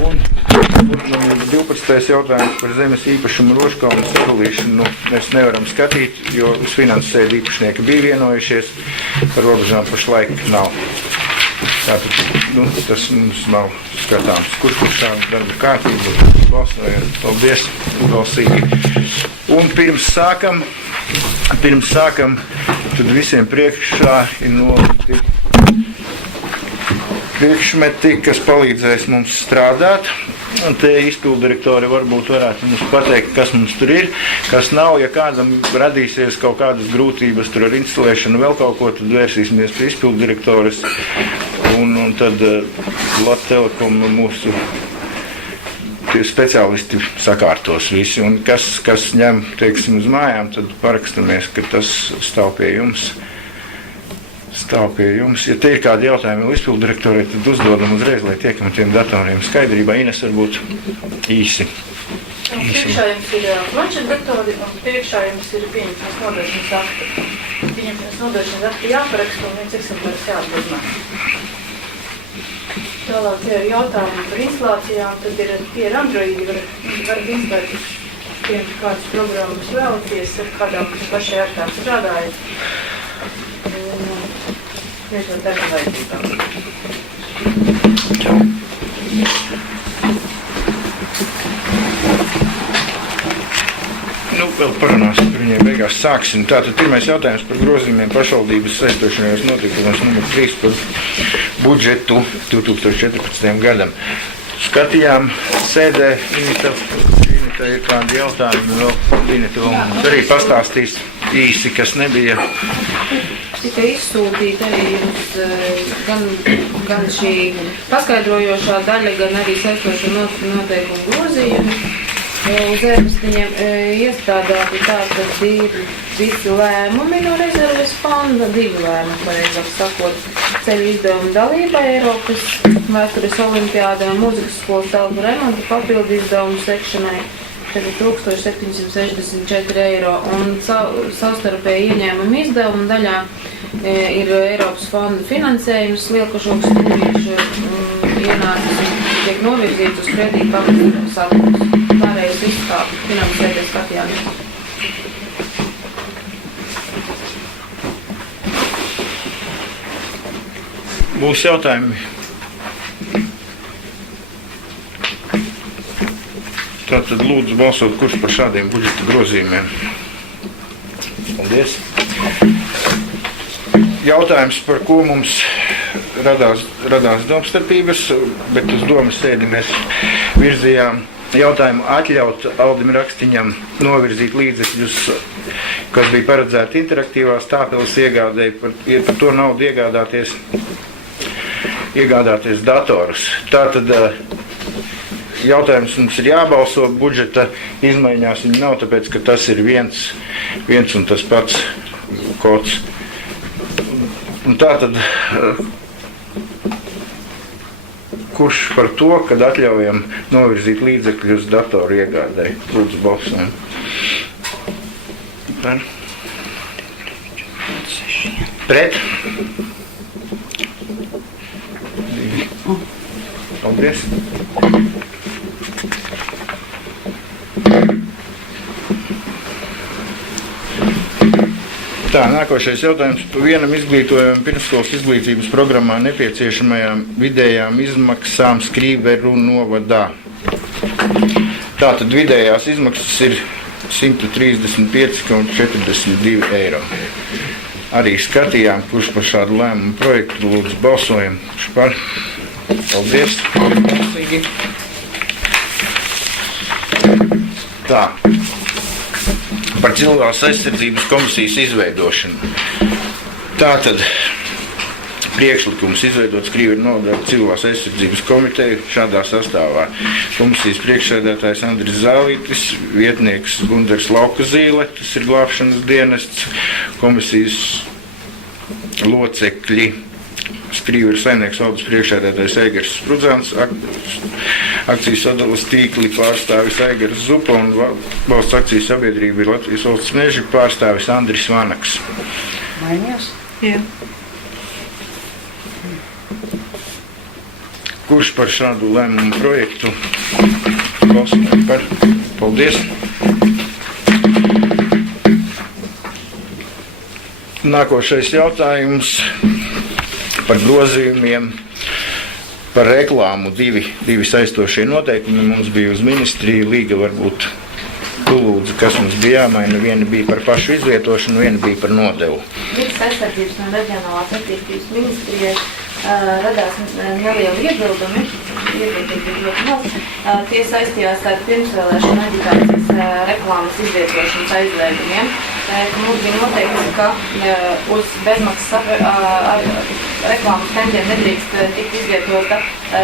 Un 12. jautājums par zemes īpašumu Rožkalnu sadalīšanu mēs nevaram skatīt, jo uz finansēļu īpašnieki bija vienojušies, par robežām pašlaik nav. Tātad, tas mums nav skatāms. Kurš šādu darbu kārtību balsojam? Paldies, balsīgi. Un pirms sākam, tad visiem priekšā ir nolikti priekšmeti, kas palīdzēs mums strādāt. Un te izpildirektori varbūt varētu mums pateikt, kas mums tur ir, kas nav. Ja kādam radīsies kaut kādas grūtības tur ar instalēšanu, vēl kaut ko, tad vērsīsimies pie izpildirektoras. Un tad Latvijas Telekom mūsu speciālisti sakārtos visi. Un kas ņem, teiksim, uz mājām, tad parakstamies, ka tas stāv pie jums. Ja te ir kādi jautājumi vēl izpildirektorai, tad uzdodam uzreiz, lai tiekam ar tiem datoriem skaidrībā. Ines, varbūt īsi. Priekšā jums ir planšetdatori un priekšā jums ir pieņemšanas nodošanas akti. Pieņemšanas nodošanas akti jāparaksta un viens eksemplārs jāatgādinās. Tālāk ir jautājumi par instalācijām, tad ir tie ar Androidi, var instalēt tiem kādas programmas vēlaties, ar kādām pašai ārtām strādājat. Lietot darba vajadzībām. Vēl parunāsim par viņiem beigās. Sāksim. Tātad pirmais jautājums par grozījumiem pašvaldības saistošanajos notikumos numur 3 par budžetu 2014. gadam. Skatījām sēdē, Inita ir kādi jautājumi vēl. Inita vēl mums arī pastāstīs īsi, kas nebija. Tika izsūtīta arī jums gan šī paskaidrojošā daļa, gan arī saistošo noteikumu grozījumi. Uz e-pastiņiem iestrādāti tātad ir visi lēmumi no rezerves fonda, 2 lēmumi, pareizāk sakot, ceļu izdevumu dalībai Eiropas vēstures olimpiādē un mūzikas skolas telpu remonta papildu izdevumu sekšanai. Tad ir 1764 eiro un savstarpēji ieņēmumu izdevumu daļā ir Eiropas fonda finansējums lielkašoks stūrīšu ienācis un tiek novirzīts uz kredītu papildu saturs. Pārējais viss kā finansēties skatījāmies. Būs jautājumi. Tātad lūdzu balsot, kurš par šādiem budžeta grozījumiem. Paldies. Jautājums, par ko mums radās domstarpības, bet uz domas sēdi mēs virzījām jautājumu atļaut Aldim Rakstiņam novirzīt līdzekļus, kas bija paredzēti interaktīvās tāpeles iegādēji, par to naudu iegādāties datorus. Tātad jautājums mums ir jābalso, budžeta izmaiņās viņi nav, tāpēc, ka tas ir viens un tas pats kods. Un tātad, kurš par to, kad atļaujam novirzīt līdzekļus datoru iegādēji? Lūdzu, balsojam. Par. Pret. Paldies. Tā, nākošais jautājums par vienam izglītojumam pirmsskolas izglītības programmā nepieciešamajām vidējām izmaksām Skrīveru novadā. Tātad vidējās izmaksas ir 135,42 eiro. Arī skatījām, kurš par šādu lēmumu projektu, lūdzu balsojam. Kurš par? Paldies. Tā. Par cilvēku aizsardzības komisijas izveidošanu. Tātad priekšlikums izveidot Skrīveru novadā cilvēku aizsardzības komiteju šādā sastāvā. Komisijas priekšsēdētājs Andris Zālītis, vietnieks Gundars Laukazīle, tas ir glābšanas dienests, komisijas locekļi Skrīveru saimnieks valdes priekšsēdētājs Eigars Sprudzāns, akcijas sadalas tīkli pārstāvis Eigars Zupa un valsts akcijas sabiedrība ir Latvijas valsts meži pārstāvis Andris Vanaks. Mainījās? Jā. Kurš par šādu lēmumu projektu balsoja par? Paldies! Nākošais jautājums par grozījumiem par reklāmu. Divi saistošie noteikumi mums bija uz ministriju. Līga varbūt lūdzu, kas mums bija jāmaina. Viena bija par pašu izvietošanu, viena bija par nodevu. Vides aizsardzības un reģionālās attīstības ministrijai radās nelieli iebildumi. Iebildumi bija ļoti maz. Tie saistījās ar pirmsvēlēšanu aģitācijas reklāmas izvietošanas aizliegumiem. Mums bija noteikts, ka uz bezmaksas reklāmas standiem nedrīkst tikt izvietota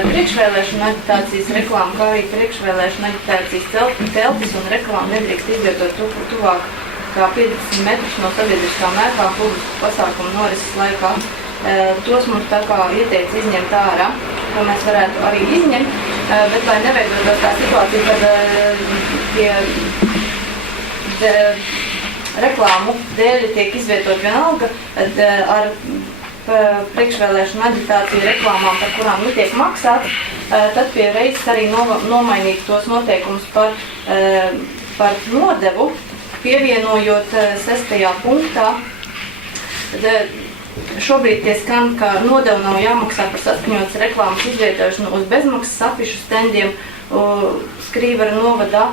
priekšvēlēšana aģitācijas reklāma, kā arī priekšvēlēšana aģitācijas teltis un reklāma nedrīkst izvietot tuvāk kā 50 metrus no sabiedriskām ēkām publisku pasākumu norises laikā. Tos mums tā kā ieteica izņemt ārā, ko mēs varētu arī izņemt, bet lai neveidotos tā situācija, kad pie reklāmu dēļ tiek izvietot vienalga ar priekšvēlēšanu aģitāciju reklāmām, par kurām netiek maksāts, tad pie reizes arī nomainīt tos noteikumus par nodevu, pievienojot 6. punktā. Šobrīd tie skan, ka nodevu nav jāmaksā par saskaņotas reklāmas izvietošanu uz bezmaksas afišu standiem Skrīvera novadā,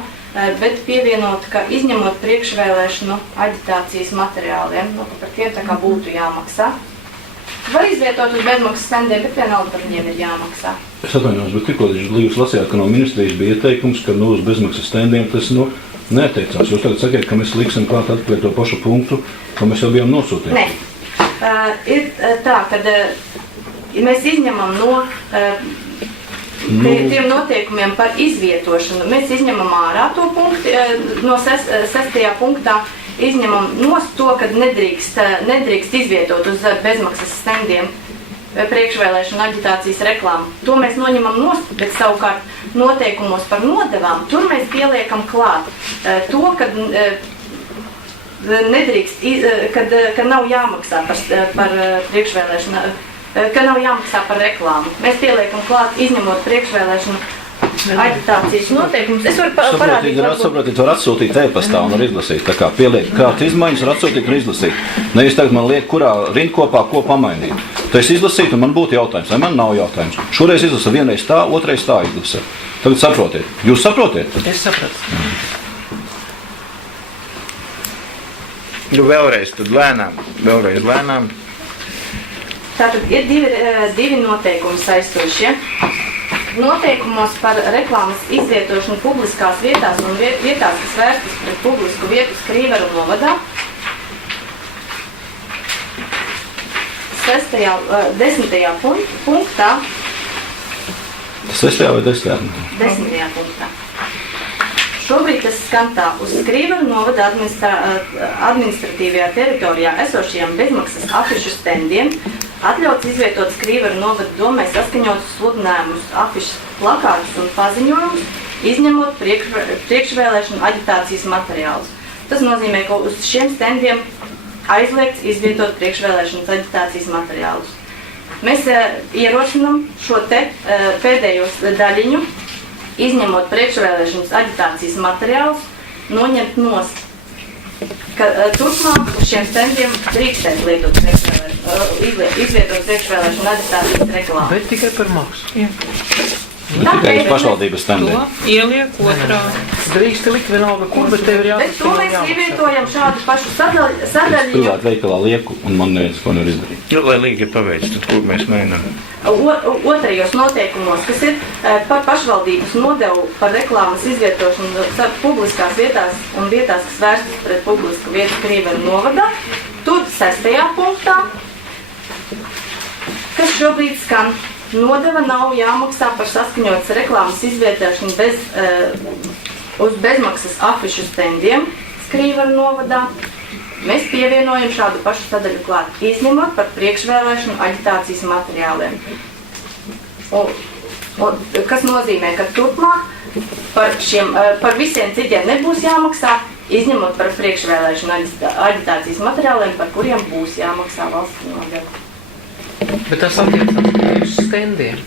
bet pievienot, ka izņemot priekšvēlēšanu aģitācijas materiāliem, par tiem tā kā būtu jāmaksā. Var izvietot uz bezmaksas standiem, bet vienalga par viņiem ir jāmaksā. Es atvainojos, bet tikko jūs lasījāt, ka no ministrijas bija ieteikums, ka uz bezmaksas standiem tas neteicās. Jūs tagad sakiet, ka mēs liksim klāt atpakaļ to pašu punktu, ko mēs jau bijām nosūtījuši. Nē. Ir tā, kad mēs izņemam no tiem noteikumiem par izvietošanu, mēs izņemam ārā to punktu, no 6. punktā izņemam nost to, kad nedrīkst izvietot uz bezmaksas standiem priekšvēlēšanu aģitācijas reklāmu. To mēs noņemam nost, bet savukārt noteikumos par nodevām, tur mēs pieliekam klāt to, kad nedrīkst, kad nav jāmaksā par priekšvēlēšanu, ka nav jāmaksā par reklāmu. Mēs pieliekam klāt, izņemot priekšvēlēšanu aģitācijas noteikumus. Es varu parādīt. Saprotiet, var atsūtīt e-pastā un var izlasīt. Tā kā pieliek kāds izmaiņas, var atsūtīt un izlasīt. Nevis tagad man liek, kurā rindkopā ko pamainīt. Tā es izlasītu un man būtu jautājums, vai man nav jautājums. Šoreiz izlasa vienreiz tā, otrais tā izlasa. Tagad saprotiet. Jūs saprotiet? Es sapratu. Vēlreiz tad lēnām. Tātad ir divi noteikumi saistošie. Noteikumos par reklāmas izvietošanu publiskās vietās un vietās, kas vērstas pret publisku vietu Skrīveru novadā. 10. punktā. 6. vai 10. 10. punktā. Šobrīd tas skan tā, uz Skrīveru novada administratīvajā teritorijā esošajiem bezmaksas afišu standiem atļauts izvietot Skrīveru novada domē saskaņotus sludinājumus, afišas, plakātus un paziņojumus, izņemot priekšvēlēšanu aģitācijas materiālus. Tas nozīmē, ka uz šiem standiem aizliegts izvietot priekšvēlēšanas aģitācijas materiālus. Mēs ierosinām šo te pēdējos daļiņu, izņemot priekšvēlēšanas aģitācijas materiālus, noņemt nost, ka turpmāk uz šiem standiem drīkstēt izvietot priekšvēlēšanu aģitācijas reklāmu. Bet tikai par maksu. Tikai uz pašvaldības standiem. To ieliek otrā. Drīkst likt vienalga kur, bet tev ir Bet to mēs ievietojam šādu pašu sadaļiņu. Privāt veikalā lieku un man neviens ko nevar izdarīt. Lai Līga paveic, tad kur mēs mēģinām? Otrajos noteikumos, kas ir par pašvaldības nodevu par reklāmas izvietošanu publiskās vietās un vietās, kas vērstas pret publisku vietu Skrīveru novadā, tur 6. punktā, kas šobrīd skan, nodeva nav jāmaksā par saskaņotas reklāmas izvietošanu uz bezmaksas afišu standiem Skrīveru novadā. Mēs pievienojam šādu pašu sadaļu klāt, izņemot par priekšvēlēšanu aģitācijas materiāliem. Kas nozīmē, ka turpmāk par visiem citiem nebūs jāmaksā, izņemot par priekšvēlēšanu aģitācijas materiāliem, par kuriem būs jāmaksā valsts nodeva. Bet tas attiecās uz standiem.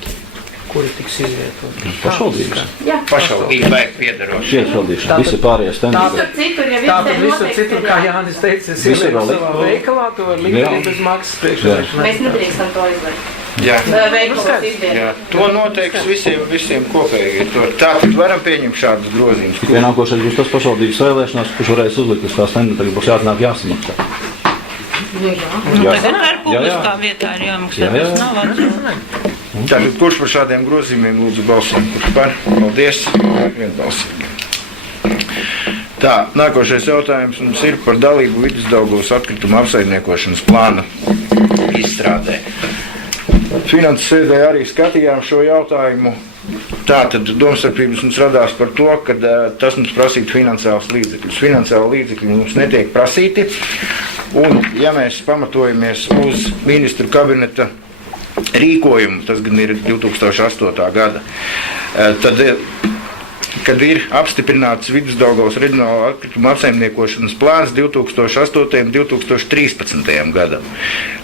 kuri tiks izvietoti? Pašvaldības. Jā. Pašvaldībai piedaroši. Piešvaldīšana, visi pārējie standi. Visur citur jau Tātad visur noteikti citur, ir kā jā. Jānis teica, es Visur ielieku vēl savā likt. veikalā, to var likt Jā. arī bez maksas priekšvēlēšanai. Mēs nedrīkstam to izlikt. Jā. Veikalos Jā, izviet. to noteiks visiem kopīgi. Tātad varam pieņemt šādus grozījumus. Tikai nākošais būs tas pašvaldības vēlēšanās, kurš varēs uzlikt uz tā stenda, tagad būs jāatnāk jāsamaksā. Jā. Jā. Tagad ar publiskā Jā. vietā ir jāmaksā, Jā, jā. tas nav atzīmē. Tātad kurš par šādiem grozījumiem lūdzu balsot? Kurš par? Paldies. Vienbalsīgi. Tā, nākošais jautājums mums ir par dalību Vidusdaugavas atkritumu apsaimniekošanas plāna izstrādē. Finanses sēdē arī skatījām šo jautājumu. Tātad domstarpības mums radās par to, ka tas mums prasītu finansiālus līdzekļus. Finansiāli līdzekļi mums netiek prasīti, un ja mēs pamatojamies uz ministru kabineta rīkojumu, tas gan ir 2008. gada, tad, kad ir apstiprināts Vidusdaugavas reģionālā atkrituma apsaimniekošanas plāns 2008. un 2013. gadam.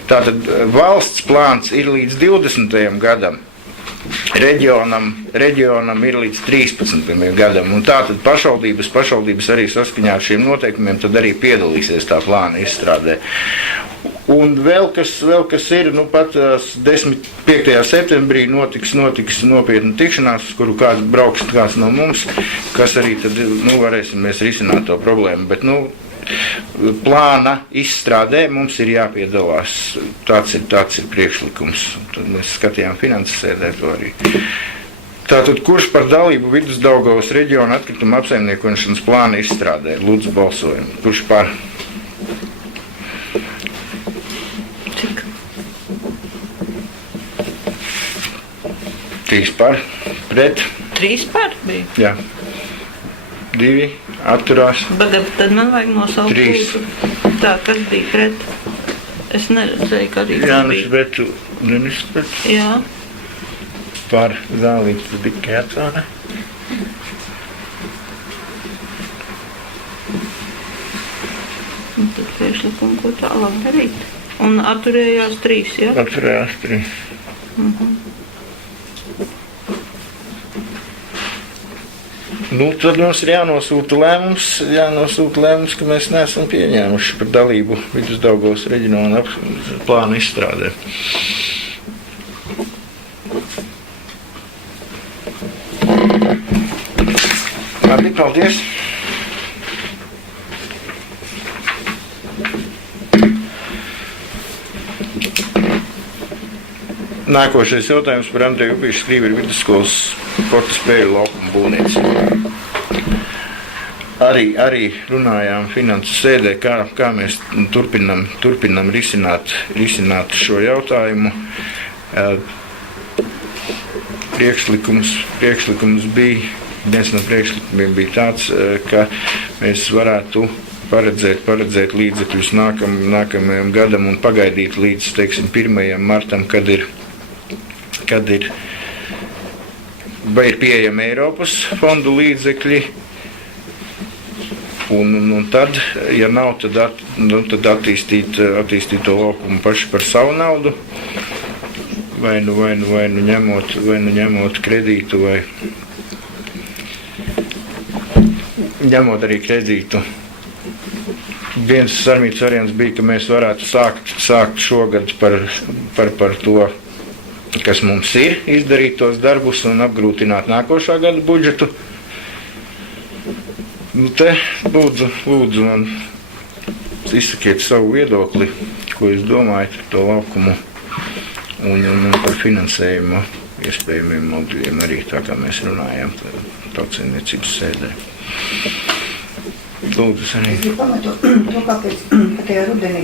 Tātad valsts plāns ir līdz 20. gadam, reģionam ir līdz 13. gadam, un tātad pašvaldības arī saskaņā ar šiem noteikumiem tad arī piedalīsies tā plāna izstrādē. Un vēl kas ir, pat 5. septembrī notiks nopietna tikšanās, uz kuru brauks kāds no mums, kas arī tad, varēsim mēs risināt to problēmu. Bet, plāna izstrādē mums ir jāpiedalās. Tāds ir priekšlikums. Tad mēs skatījām finanses sēdē to arī. Tātad, kurš par dalību Vidusdaugavas reģiona atkrituma apsaimniekošanas plāna izstrādē? Lūdzu, balsojam. Kurš par? Cik? 3 par, pret, 3 par bija. jā, 2 atturās, Bagad, tad man vajag nosaukt. 3. lūdzu. Tā, kas bija pret? Es neredzēju, ka arī tas Jānis bija. Betu, Denis Betu, Jā. par Zālītes Dikēcāne. Un tad priekšlikumu, ko tālāk darīt. Un atturējās 3, jā? Atturējās 3. Tad mums ir jānosūta lēmums, ka mēs neesam pieņēmuši par dalību Vidusdaugavas reģionālā plāna izstrādē. Labi, paldies! Nākošais jautājums par Andreju Upīšu Skrīveru vidusskolas sporta spēļu laukumu būvniecību. Arī runājām finanses sēdē, kā mēs turpinam risināt šo jautājumu. Priekšlikums bija, viens no priekšlikumiem bija tāds, ka mēs varētu paredzēt līdzekļus nākamajam gadam un pagaidīt līdz, 1. martam, kad ir pieejami Eiropas fondu līdzekļi, un tad, ja nav, tad attīstīt to laukumu paši par savu naudu, vai nu ņemot kredītu, vai ņemot arī kredītu. Viens sarmīts variants bija, ka mēs varētu sākt šogad par to, kas mums ir, izdarīt tos darbus un apgrūtināt nākošā gada budžetu. Te lūdzu man izsakiet savu viedokli, ko jūs domājat par to laukumu un par finansējumu iespējamiem moduļiem arī, tā kā mēs runājam tautsaimniecības sēdē. Lūdzu, Sanī. Es gribu pamatot to, kāpēc tajā rudenī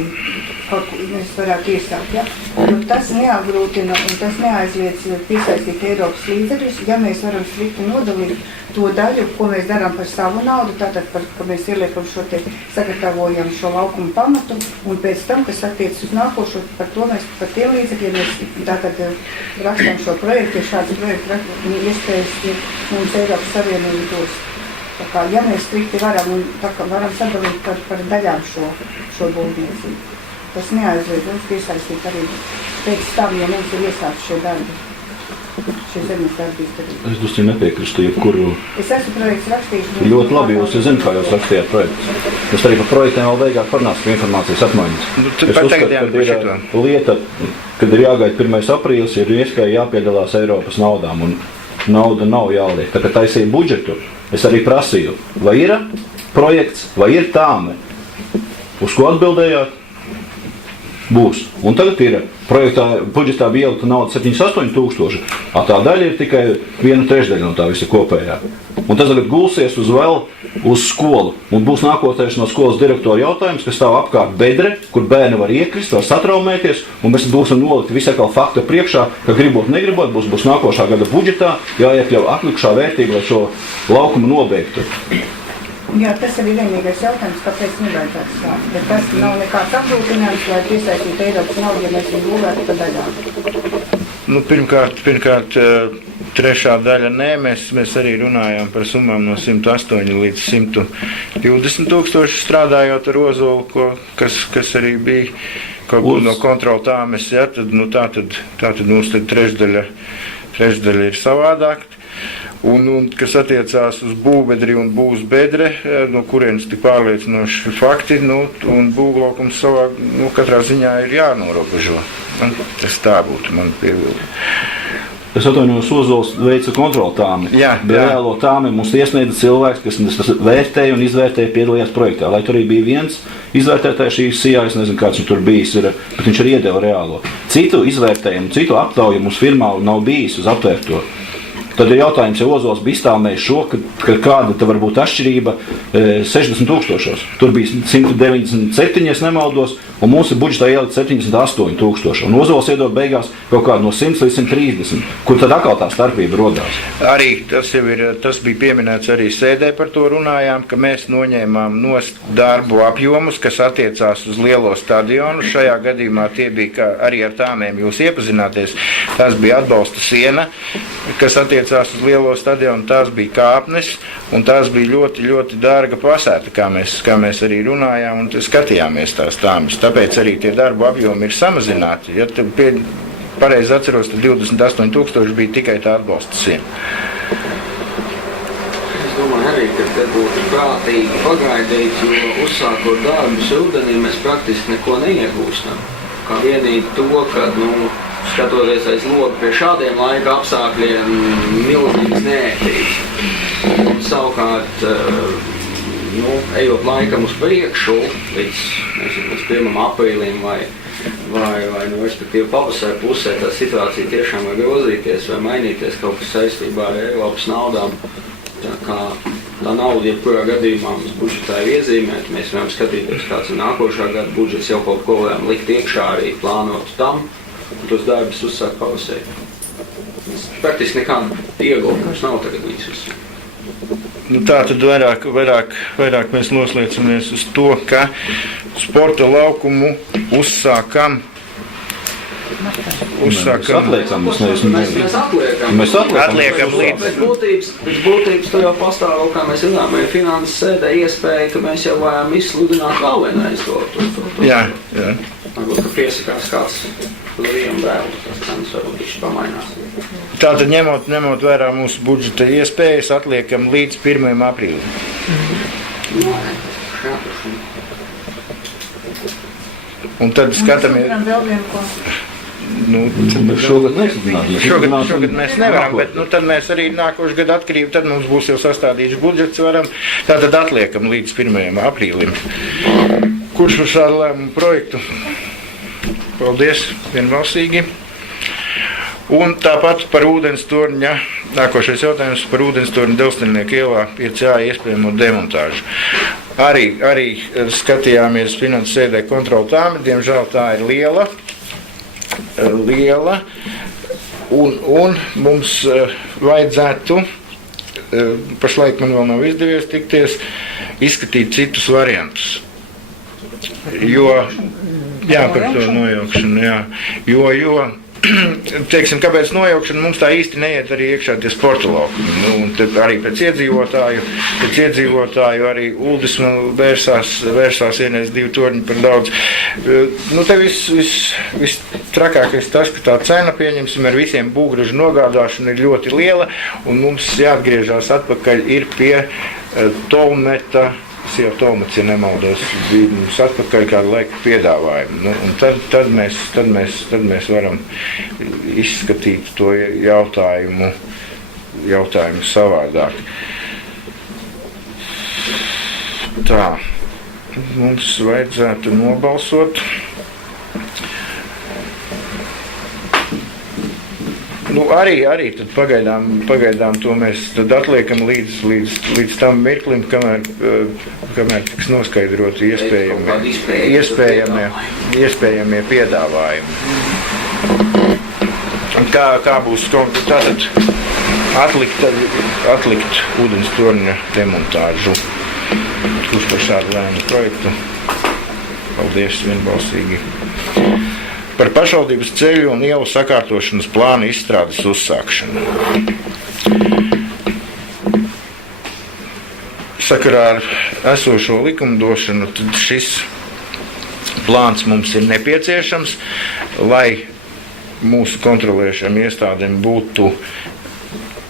kaut ko mēs varētu iesākt, ja? Jo tas neapgrūtina un tas neaizliedz piesaistīt Eiropas līdzekļus, ja mēs varam strikti nodalīt to daļu, ko mēs darām par savu naudu, tātad, ka mēs ieliekam sagatavojam šo laukumu pamatu, un pēc tam, kas attiecas uz nākošo, par tiem līdzekļiem mēs tātad rakstām šo projektu, ja šāds projektu iespējas mums Eiropas Savienība dos. Tā kā, ja mēs strikti varam sadalīt par daļām šo būvniecību, tas neaizliedz mums piesaistīt arī pēc tam, ja mums ir iesākts šie darbi. šie zemes darbi izdarīt. Es drusku nepiekrīstu jebkuru. Es esmu projekts rakstījis. Ļoti labi, jūs zināt, kā jūs rakstījāt projektus. Jūs arī par projektiem vēl beigās parunāsim par informācijas apmaiņas. Tu par tagad jāatpašķi to. Lieta, kad ir jāgaida 1. aprīlis, ir iespēja jāpiedalās Eiropas naudām, un nauda nav jāliek. Tā kā taisīja budžetu, es arī prasīju, vai ir projekts, vai ir tāme. Uz ko atbildējāt? Būs. Un tagad ir budžetā bija ielikta nauda 7-8 tūkstoši, a tā daļa ir tikai 1/3 no tā visa kopējā. Un tas tagad gulsies uz skolu. Un būs nākotnēs no skolas direktora jautājums, kas stāv apkārt bedre, kur bērni var iekrist, var satraumēties, un mēs būsim nolikti visi atkal fakta priekšā, ka gribot, negribot, būs nākošā gada budžetā jāiekļauj atlikušā vērtība, lai šo laukumu nobeigtu. Jā, tas arī vienīgais jautājums, kāpēc nevajadzētu sākt. Bet tas nav nekāds apgrūtinājums, lai piesaistītu Eiropas naudu, ja mēs viņu būvētu pa daļām. Nu, pirmkārt, trešā daļa nē, mēs arī runājām par summām no 108 līdz 120 tūkstoši strādājot ar Ozolu, kas arī bija kaut kur no kontrola tāmes, ja, tad mums tad trešdaļa ir savādāk. Un kas attiecās uz būvbedri un būvs bedre, no kurienes tik pārliecinoši fakti, un būvlaukums savā, katrā ziņā ir jānorobežo. Tas tā būtu man piebilde. Es atvainojos, Ozols veica kontroli tāmi. Jā. Reālo tāmi mums iesniedza cilvēks, kas vērtēja un izvērtēja, piedalījās projektā. Lai tur arī bija viens izvērtētājs šīs sijā, es nezinu, kāds tur bijis, bet viņš arī iedeva reālo. Citu izvērtējumu, citu aptauju mums firmā nav bijis uz aptvērto. Tad ir jautājums, ja Ozols bija iztālmējis šo, ka kāda tā var būt atšķirība 60 tūkstošos. Tur bija 197, ja nemaldos, un mums ir budžetā ielikt 78 tūkstoši. Un Ozols iedod beigās kaut kādu no 100 līdz 130, kur tad atkal tā starpība rodās. Arī tas bija pieminēts arī sēdē, par to runājām, ka mēs noņēmām nost darbu apjomus, kas attiecās uz lielo stadionu. Šajā gadījumā tie bija, kā arī ar tāmēm jūs iepazināties, tas bija atbalsta siena, kas attiecās uz lielo stadionu, tās bija kāpnes, un tās bija ļoti, ļoti dārga pasēta, kā mēs arī runājām un skatījāmies tās tāmas. Tāpēc arī tie darbu apjomi ir samazināti. Ja pareizi atceros, tad 28 tūkstoši bija tikai tā atbalsta siena. Es domāju arī, ka te būtu prātīgi pagaidīt, jo uzsākot darbus rudenī mēs praktiski neko neiegūstam. Kā vienīgi to, ka, skatoties aiz logu pie šādiem laika apstākļiem, milzīgs neētības. Un savukārt, ejot laikam uz priekšu, līdz 1. aprīlim vai respektīvi pavasara pusē, tā situācija tiešām var grozīties vai mainīties kaut kas saistībā ar Eiropas naudām. Tā kā tā nauda, jebkurā gadījumā mums budžetā ir iezīmēta, mēs varam skatīties, kāds ir nākošā gada budžets, jau kaut ko varam likt iekšā arī plānot tam, un tos darbus uzsākt pavasarī. Praktiski nekāda ieguldījuma mums nav tagad visus. Tā tad vairāk mēs noslēdzamies uz to, ka sporta laukumu uzsākam. Mēs atliekam līdz. Pēc būtības to jau pastāv, kā mēs runājam, ir finanses sēdē iespēja, ka mēs jau varam izsludināt vēl vienreiz to. Jā. Varbūt, ka piesakās kāds līdiem vēl, tas cenas varbūt viņš pamainās. Tātad ņemot vērā mūsu budžeta iespējas, atliekam līdz 1. aprīlim. Un tad skatāmies. Šogad mēs nevaram, bet tad mēs arī nākošu gadu atkarību, tad mums būs jau sastādījuši budžets, tātad atliekam līdz 1. aprīlim. Kurš par šādu lēmumu projektu? Paldies, vienbalsīgi. Un tāpat par ūdenstorņa, nākošais jautājums par ūdenstorņa Delstennieku ielā 5A iespējamo demontāžu. Arī skatījāmies finanses sēdē kontrola tāmi, diemžēl tā ir liela, un mums vajadzētu, pašlaik man vēl nav izdevies tikties, izskatīt citus variantus. Jo, jā, par to nojaukšanu, jā, jo teiksim, kāpēc nojaukšana mums tā īsti neiet arī iekšā tie sporta laukumi. Nu, un tad arī pēc iedzīvotāju arī Uldis man vērsās vienreiz 2 torņi par daudz. Nu, te viss trakākais tas, ka tā cena, pieņemsim, ar visiem būgružu nogādāšanu ir ļoti liela, un mums jāatgriežās atpakaļ ir pie tolmeta. Jau Tomats, ja nemaldos, bija mums atpakaļ kādu laiku piedāvājumu. Nu, un tad mēs varam izskatīt to jautājumu savādāk. Tā, mums vajadzētu nobalsot. Nu, arī tad pagaidām to mēs tad atliekam līdz tam mirklim, kamēr tiks noskaidroti iespējamie piedāvājumi. Kā būs tātad atlikt ūdens torņa demontāžu. Kurš par šādu lēmu projektu? Paldies vienbalsīgi. Par pašvaldības ceļu un ielu sakārtošanas plāna izstrādes uzsākšanu. Sakarā ar esošo likumdošanu tad šis plāns mums ir nepieciešams, lai mūsu kontrolējušiem iestādēm būtu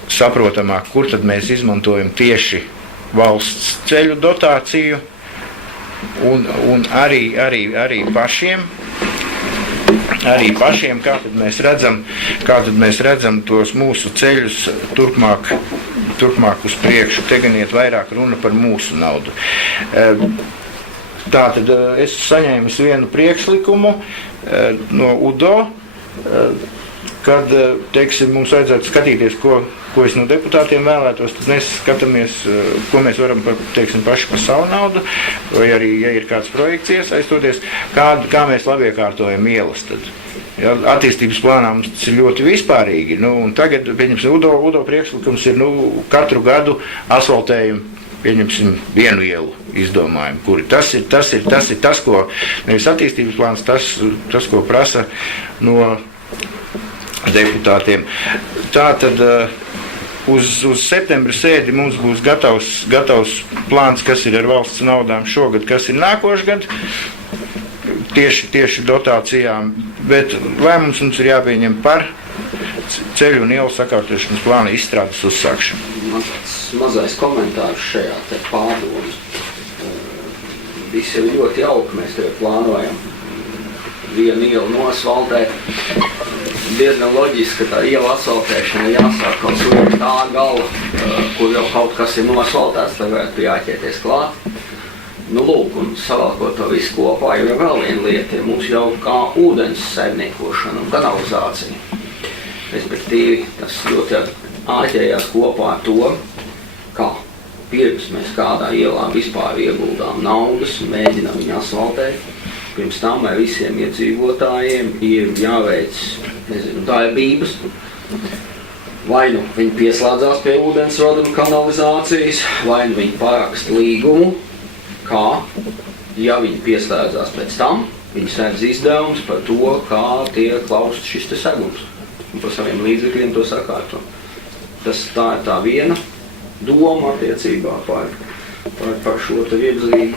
saprotamāk, kur tad mēs izmantojam tieši valsts ceļu dotāciju un arī pašiem, kā tad mēs redzam tos mūsu ceļus turpmāk uz priekšu. Te gan iet vairāk runa par mūsu naudu. Tātad es saņēmu vienu priekšlikumu no UDO, kad, teiksim, mums vajadzētu skatīties, ko es no deputātiem vēlētos, tad mēs skatāmies, ko mēs varam, teiksim, paši par savu naudu, vai arī, ja ir kāds projekts iesaistoties, kā mēs labiekārtojam ielas tad. Ja, attīstības plānā mums tas ir ļoti vispārīgi, nu, un tagad, pieņemsim, UDO priekšlikums ir, katru gadu asfaltējumu, pieņemsim, vienu ielu izdomājumu, kuri tas ir tas, ko, nevis attīstības plāns, tas, ko prasa no deputātiem. Tātad uz septembra sēdi mums būs gatavs plāns, kas ir ar valsts naudām šogad, kas ir nākošgad, tieši dotācijām, bet lēmums mums ir jāpieņem par ceļu un ielu sakārtošanas plāna izstrādes uzsākšanu. Man tāds mazais komentārs šajā te pārdomas. Viss ir ļoti jauki, mēs te plānojam vienu ielu nosvaltēt. Diezgan loģiski, ka tā iela asfaltēšana jāsāk kaut kur tā gala, kur jau kaut kas ir nosvaltēts, lai varētu jāķēties klāt. Nu, lūk, un savalkot to visu kopā, jau vēl viena lieta ir mums jau kā ūdens saimniekošana un kanalizācija. Respektīvi, tas ļoti āķējās kopā ar to, kā pirms mēs kādā ielā vispār ieguldām naudas un mēģinām viņu asfaltēt. Pirms tam vai visiem iedzīvotājiem ir jāveic, darbības. Vai nu viņi pieslēdzās pie ūdensvada un kanalizācijas, vai nu viņi paraksta līgumu, kā, ja viņi pieslēdzās pēc tam, viņi sēdz izdevums par to, kā tiek klausts šis te segums. Un par saviem līdzekļiem to sakārto. Tā ir tā viena doma attiecībā par šo te virzību.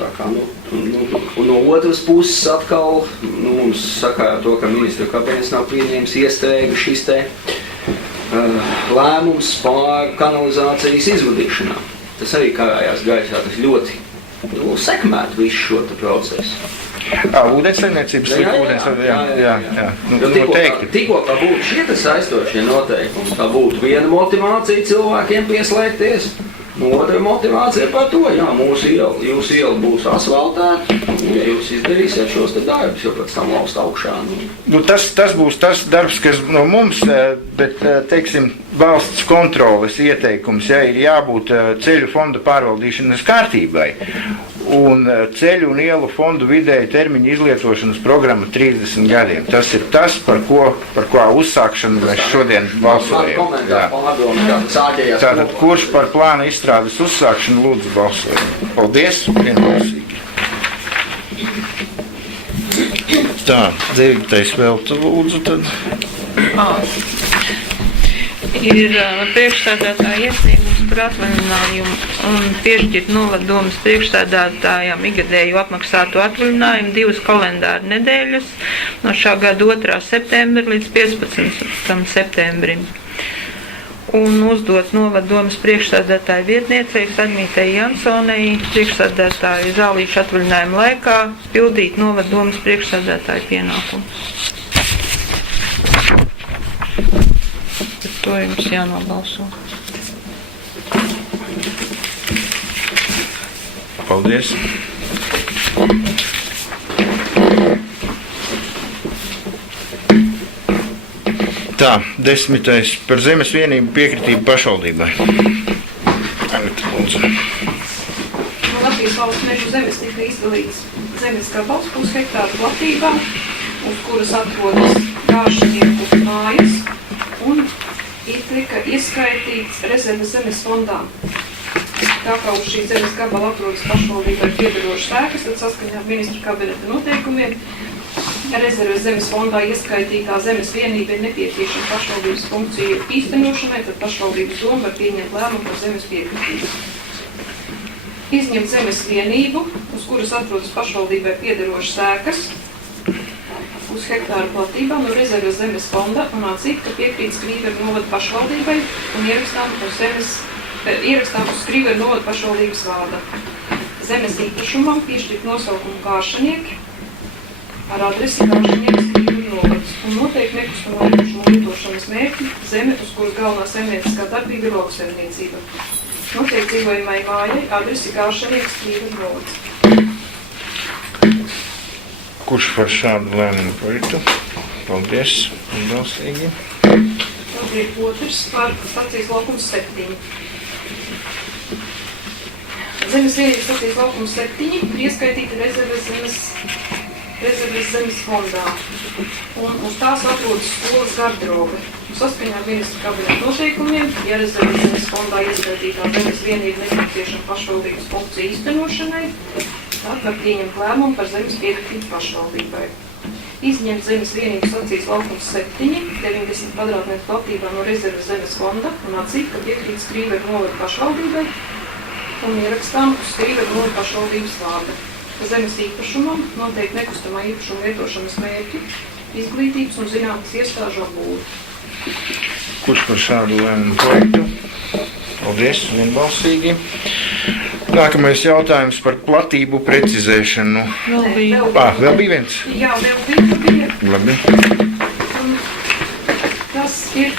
Tā kā, un no otras puses atkal, mums sakārā to, ka ministra kabinets nav pieņēmis iestrēgu šis te lēmums pār kanalizācijas izvadīšanā. Tas arī karājās gaisā, tas ļoti sekmētu visu šo te procesu. Ūdenssaimniecības ūdens, jā. Tikko kā būtu šie saistošie noteikumi, tā būtu viena motivācija cilvēkiem pieslēgties, otra motivācija par to, jā, jūsu iela būs asfaltēta, ja jūs izdarīsiet šos te darbus, jo pēc tam laust augšā. Tas būs tas darbs, kas no mums, bet, teiksim, valsts kontroles ieteikums, ja ir jābūt ceļu fonda pārvaldīšanas kārtībai, un ceļu un ielu fondu vidēja termiņa izlietošanas programma 30 gadiem. Tas ir tas, par ko uzsākšanu mēs šodien balsojam. Tātad, kurš par plāna izstrādes uzsākšanu lūdzu balsojam? Paldies, vienbalsīgi. Tā, 9. vēl tu lūdzu tad. Ir priekšstādātāja iesniegums par atvaļinājumu un piešķirt novaddomas priekšstādātājām ikgadēju apmaksātu atvaļinājumu 2 kalendāru nedēļas no šā gada 2. septembra līdz 15. septembrim. Un uzdot novaddomas priekšstādātāju vietniecei Sadmītei Jansonei priekšstādātāju zālīšu atvaļinājumu laikā pildīt novaddomas priekšstādātāju pienākumus. To jums jānobalso. Paldies. Tā, 10. par zemes vienību piekritību pašvaldībai. Agata, lūdzu. No Latvijas valsts mežu zemes tika izdalīts zemes gabals 0,5 hektāru platībā, uz kuras atrodas gāžnieku mājas un tika ieskaitīts rezerves zemes fondā. Tā kā uz šī zemes gabala atrodas pašvaldībai piederošas ēkas, tad saskaņā ar ministra kabineta noteikumiem rezerves zemes fondā ieskaitītā zemes vienība ir nepieciešama pašvaldības funkciju īstenošanai, tad pašvaldības doma var pieņemt lēmumu par zemes piekritību. Izņemt zemes vienību, uz kuras atrodas pašvaldībai piederošas ēkas, uz hektāru platībā no rezerves zemes fonda un atzīt, ka piekrīt Skrīveru novada pašvaldībai un ierakstām uz Skrīveru novada pašvaldības vārda. Zemes īpašumam piešķirt nosaukumu Kāršanieki ar adresi Kāršanieki Skrīveru novads un noteikti nekustamā īpašuma lietošanas mērķi zeme, uz kuras galvenā saimnieciskā darbība ir lauksaimniecība. Noteikti dzīvojamai mājai adresi Kāršanieki Skrīveru novads. Kurš par šādu lēmumu projektu? Paldies. Balsīgi. Tad ir otrs par stacijas laukums 7. Zemes vienības stacijas laukums 7 ir ieskaitīta rezerves zemes fondā. Un uz tās atrodas skolas garderobe. Saskaņā ar ministra kabineta noteikumiem, ja rezerves zemes fondā ieskaitītā zemes vienība nepieciešama pašvaldības funkciju īstenošanai, tad var pieņemt lēmumu par zemes piekritību pašvaldībai. Izņemt zemes vienības stacijas laukums 7, 90 kvadrātmetru platībā no rezerves zemes fonda un atzīt, ka piekrīt Skrīveru novada pašvaldībai un ierakstām uz Skrīveru novada pašvaldības vārda. Zemes īpašumam noteikti nekustamā īpašuma lietošanas mērķi, izglītības un zinātnes iestāžu apbūve. Kurš par šādu lēmumu projektu? Paldies, vienbalsīgi. Nākamais jautājums par platību precizēšanu. Vēl bija viens? Jā, vēl bija. Labi. Tas ir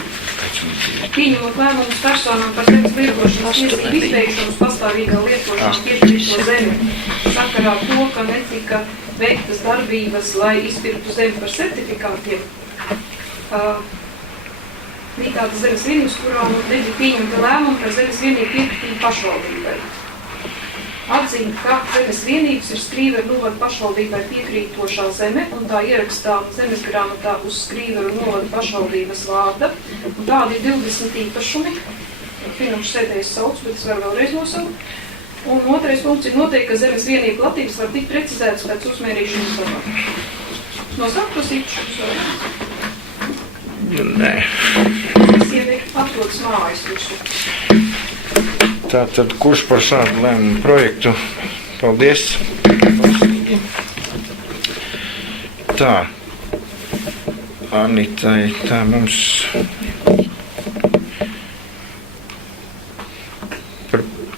pieņemot lēmumus personām par zemes lietošanas tiesību izteikšanas pastāvīgā lietošanas piešķirto zemi. Sakarā to, ka netika veiktas darbības, lai izpirktu zemi par certifikātiem. Bija tādas zemes vienības, kurām nebija pieņemta lēmuma par zemes vienību piekritību pašvaldībai. Atzīme, ka zemes vienības ir Skrīveru novada pašvaldībai piekrītošā zeme un tā ierakstām zemes grāmatā uz Skrīveru novada pašvaldības vārda. Un tādi ir 20 īpašumi. Finanšu sēdējas sauc, bet es varu vēlreiz nosaukt. Un otrais punkts ir noteikti, ka zemes vienību platības var tikt precizētas pēc uzmērīšanas darbā. Nosaukt tos īpašumus? Nē. Tas jau ir atrodas mājas visu. Tātad, kurš par šādu lēmumu projektu? Paldies. Tā. Anitai, tā mums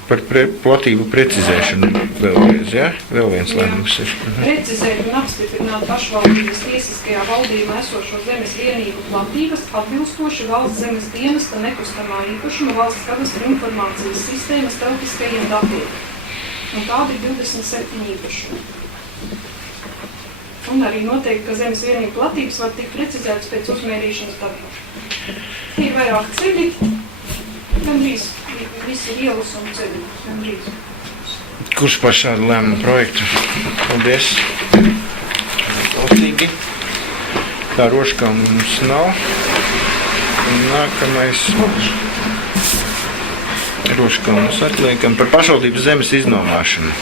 par platību precizēšanu vēlreiz, ja? Vēl viens lēmums ir. Precizēt un apstiprināt pašvaldības tiesiskajā valdījumā esošo zemes vienību platības atbilstoši valsts zemes dienesta nekustamā īpašuma valsts kadastra informācijas sistēmas telpiskajiem datiem. Un tādi ir 27 īpašumi. Un arī noteikti, ka zemes vienību platības var tikt precizētas pēc uzmērīšanas darbā. Ir vairāk ceļi, gandrīz visi ielas un ceļi. Gandrīz. Kurš par šādu lēmumu projektu? Paldies. Paltīgi. Tā roškām mums nav. Un nākamais roškām mums atliekam par pašvaldības zemes iznomāšanu.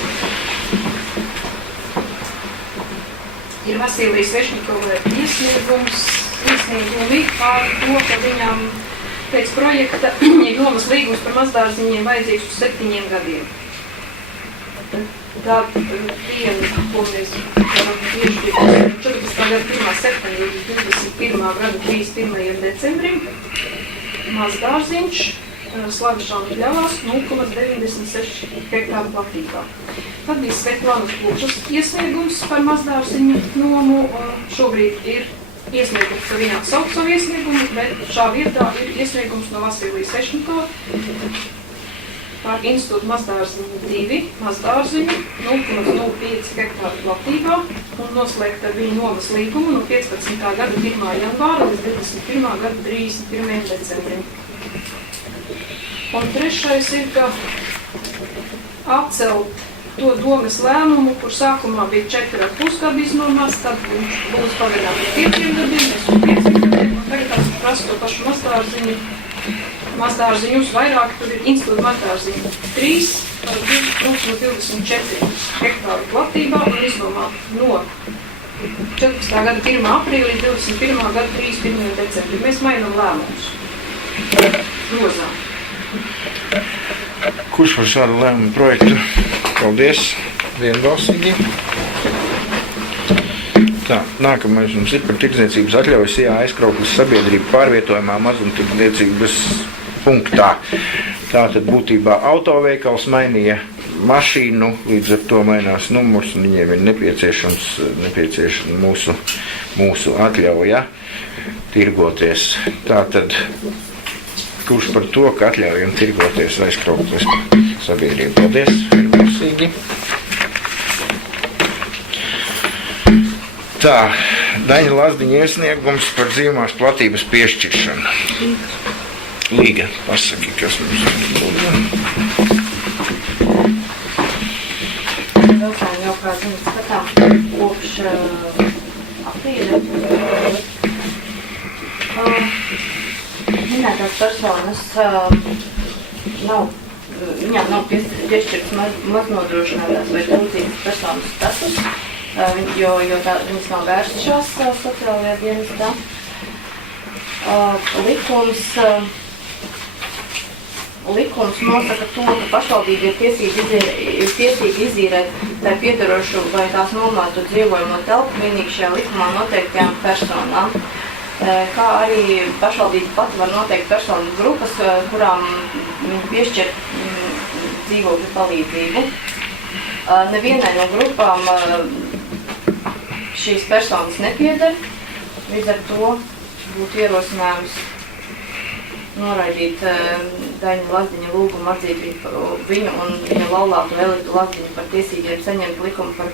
ir Vasilijas Vešņikova iesniegumi par to, ka viņam pēc projekta ir nomas līgums par mazdārziņiem vajadzīgs uz 7 gadiem. Tā viena, ko mēs varam tieši 14. gada 1. septembrī līdz 21. gada 31. decembrim mazdārziņš Slavišāna pļavās 0,96 hektāru platībā. Tad bija Svetlanas Plušas iesniegums par mazdārziņu nomu. Šobrīd ir iesniegums, ka viņa atsauc savu iesniegumu, bet šā vietā ir iesniegums no Vasilijas Vešņikova par institūtu mazdārziņu 2 mazdārziņu 0,05 hektāru platībā un noslēgt ar viņu nomas līgumu no 15. gada 1. janvāra līdz 21. gada 31. decembrim. Un trešais ir, ka atcelt to domes lēmumu, kur sākumā bija 4,5 gadu iznomās, tad viņš būs pagarināts par 5 gadiem, mēs uz 5 gadiem, un tagad tās prasa to pašu mazdārziņu uz vairāk, tur ir institūta mazdārziņu 3 par 24 hektāru platībā un iznomā no 14. gada 1. aprīlī līdz 21. gada 31. decembrī. Mēs mainām lēmumus. Grozām. Kurš par šādu lēmumu projektu? Paldies, vienbalsīgi. Tā, nākamais mums ir par tirdzniecības atļaujas aizkrauklis sabiedrību pārvietojumā mazumtirdzniecības punktā. Tā tad būtībā autoveikals mainīja mašīnu, līdz ar to mainās numurs, un viņiem ir nepieciešama mūsu atļauja tirgoties. Tā tad kurš par to, ka atļaujam tirgoties aizkrauklis sabiedrību. Paldies, vienbalsīgi. Tā, Daņa Lazdiņa iesniegums par dzīvumās platības piešķiršanu. Līga, pasaki, kas mums ir. Vilcēni jau kā ziņas skatām kopš aprīļa. Minētās personas viņām nav piešķirts maznodrošinātās vai trūcīgas personas status, jo viņas nav vērstušās sociālajā dienestā. Likums nosaka to, ka pašvaldība ir tiesīgi izīrēt tai piederošu vai tās nomātu dzīvojamo telpu vienīgi šajā likumā noteiktajām personām. Kā arī pašvaldība pat var noteikt personu grupas, kurām piešķir dzīvokļu palīdzību. Nevienai no grupām šīs personas nepieder, līdz ar to būtu ierosinājums noraidīt Daņa Lazdiņa lūgumu atzīt viņu un viņa laulātu Elitu Lazdiņu par tiesīgiem saņemt likumu par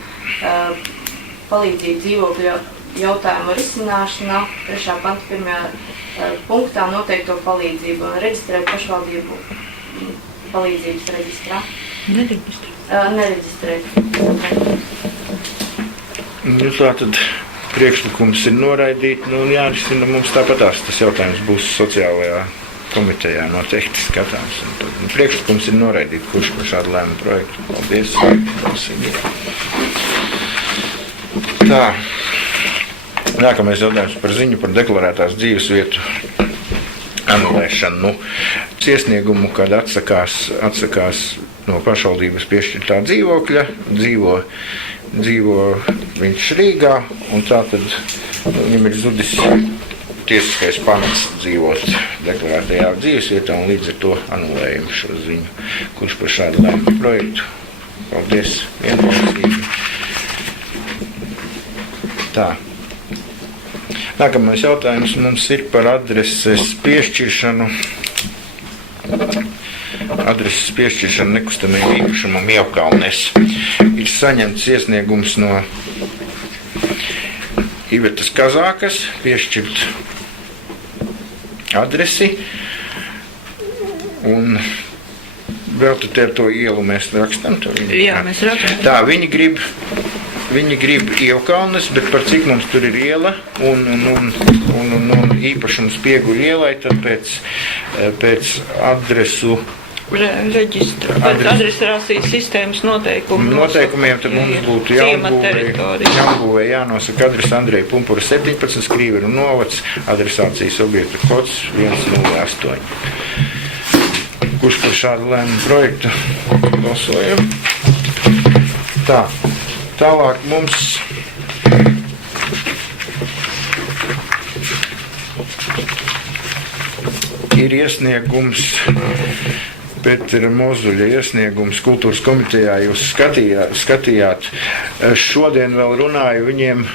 palīdzību dzīvokļu jautājumu risināšanā, 3. panta 1. punktā noteikto palīdzību un reģistrēt pašvaldību palīdzības reģistrā. Nereģistrēt. Tā tad priekšlikums ir noraidīt, un jārisina mums tāpatās. Tas jautājums būs sociālajā komitejā noteikti skatāms. Priekšlikums ir noraidīt, kurš par šādu lēmumu projektu. Paldies. Tā. Nākamais jautājums par ziņu par deklarētās dzīvesvietu anulēšanu. Iesniegumu, kad atsakās no pašvaldības piešķirtā dzīvokļa, dzīvo viņš Rīgā, un tā tad viņam ir zudis tiesiskais pamats dzīvot deklarētajā dzīvesvietā, un līdz ar to anulējam šo ziņu. Kurš par šādu lēmumu projektu? Paldies, vienbalsīgi. Tā. Nākamais jautājums mums ir par adreses piešķiršanu. Adreses piešķiršanu nekustamiem īpašumam Ievkalnes. Ir saņemts iesniegums no Ivetas Kazākas piešķirt adresi. Un vēl te ar to ielu mēs rakstam. Jā, mēs rakstam. Tā, viņi grib Ievkalnes, bet par cik mums tur ir iela un īpašums Pieguļu ielai, tad pēc adresu reģistra, adresācijas sistēmas noteikumi. Noteikumiem tad mums būtu jābūvē, jānosaka adresa Andreja Pumpura 17, Skrīveru novads, adresācijas objekta kods 108. Kurš par šādu lēmumu projektu balsojam? Tā, tālāk mums ir iesniegums, Pētera Mozuļa iesniegums kultūras komitejā. Jūs skatījāt, šodien vēl runāju, viņiem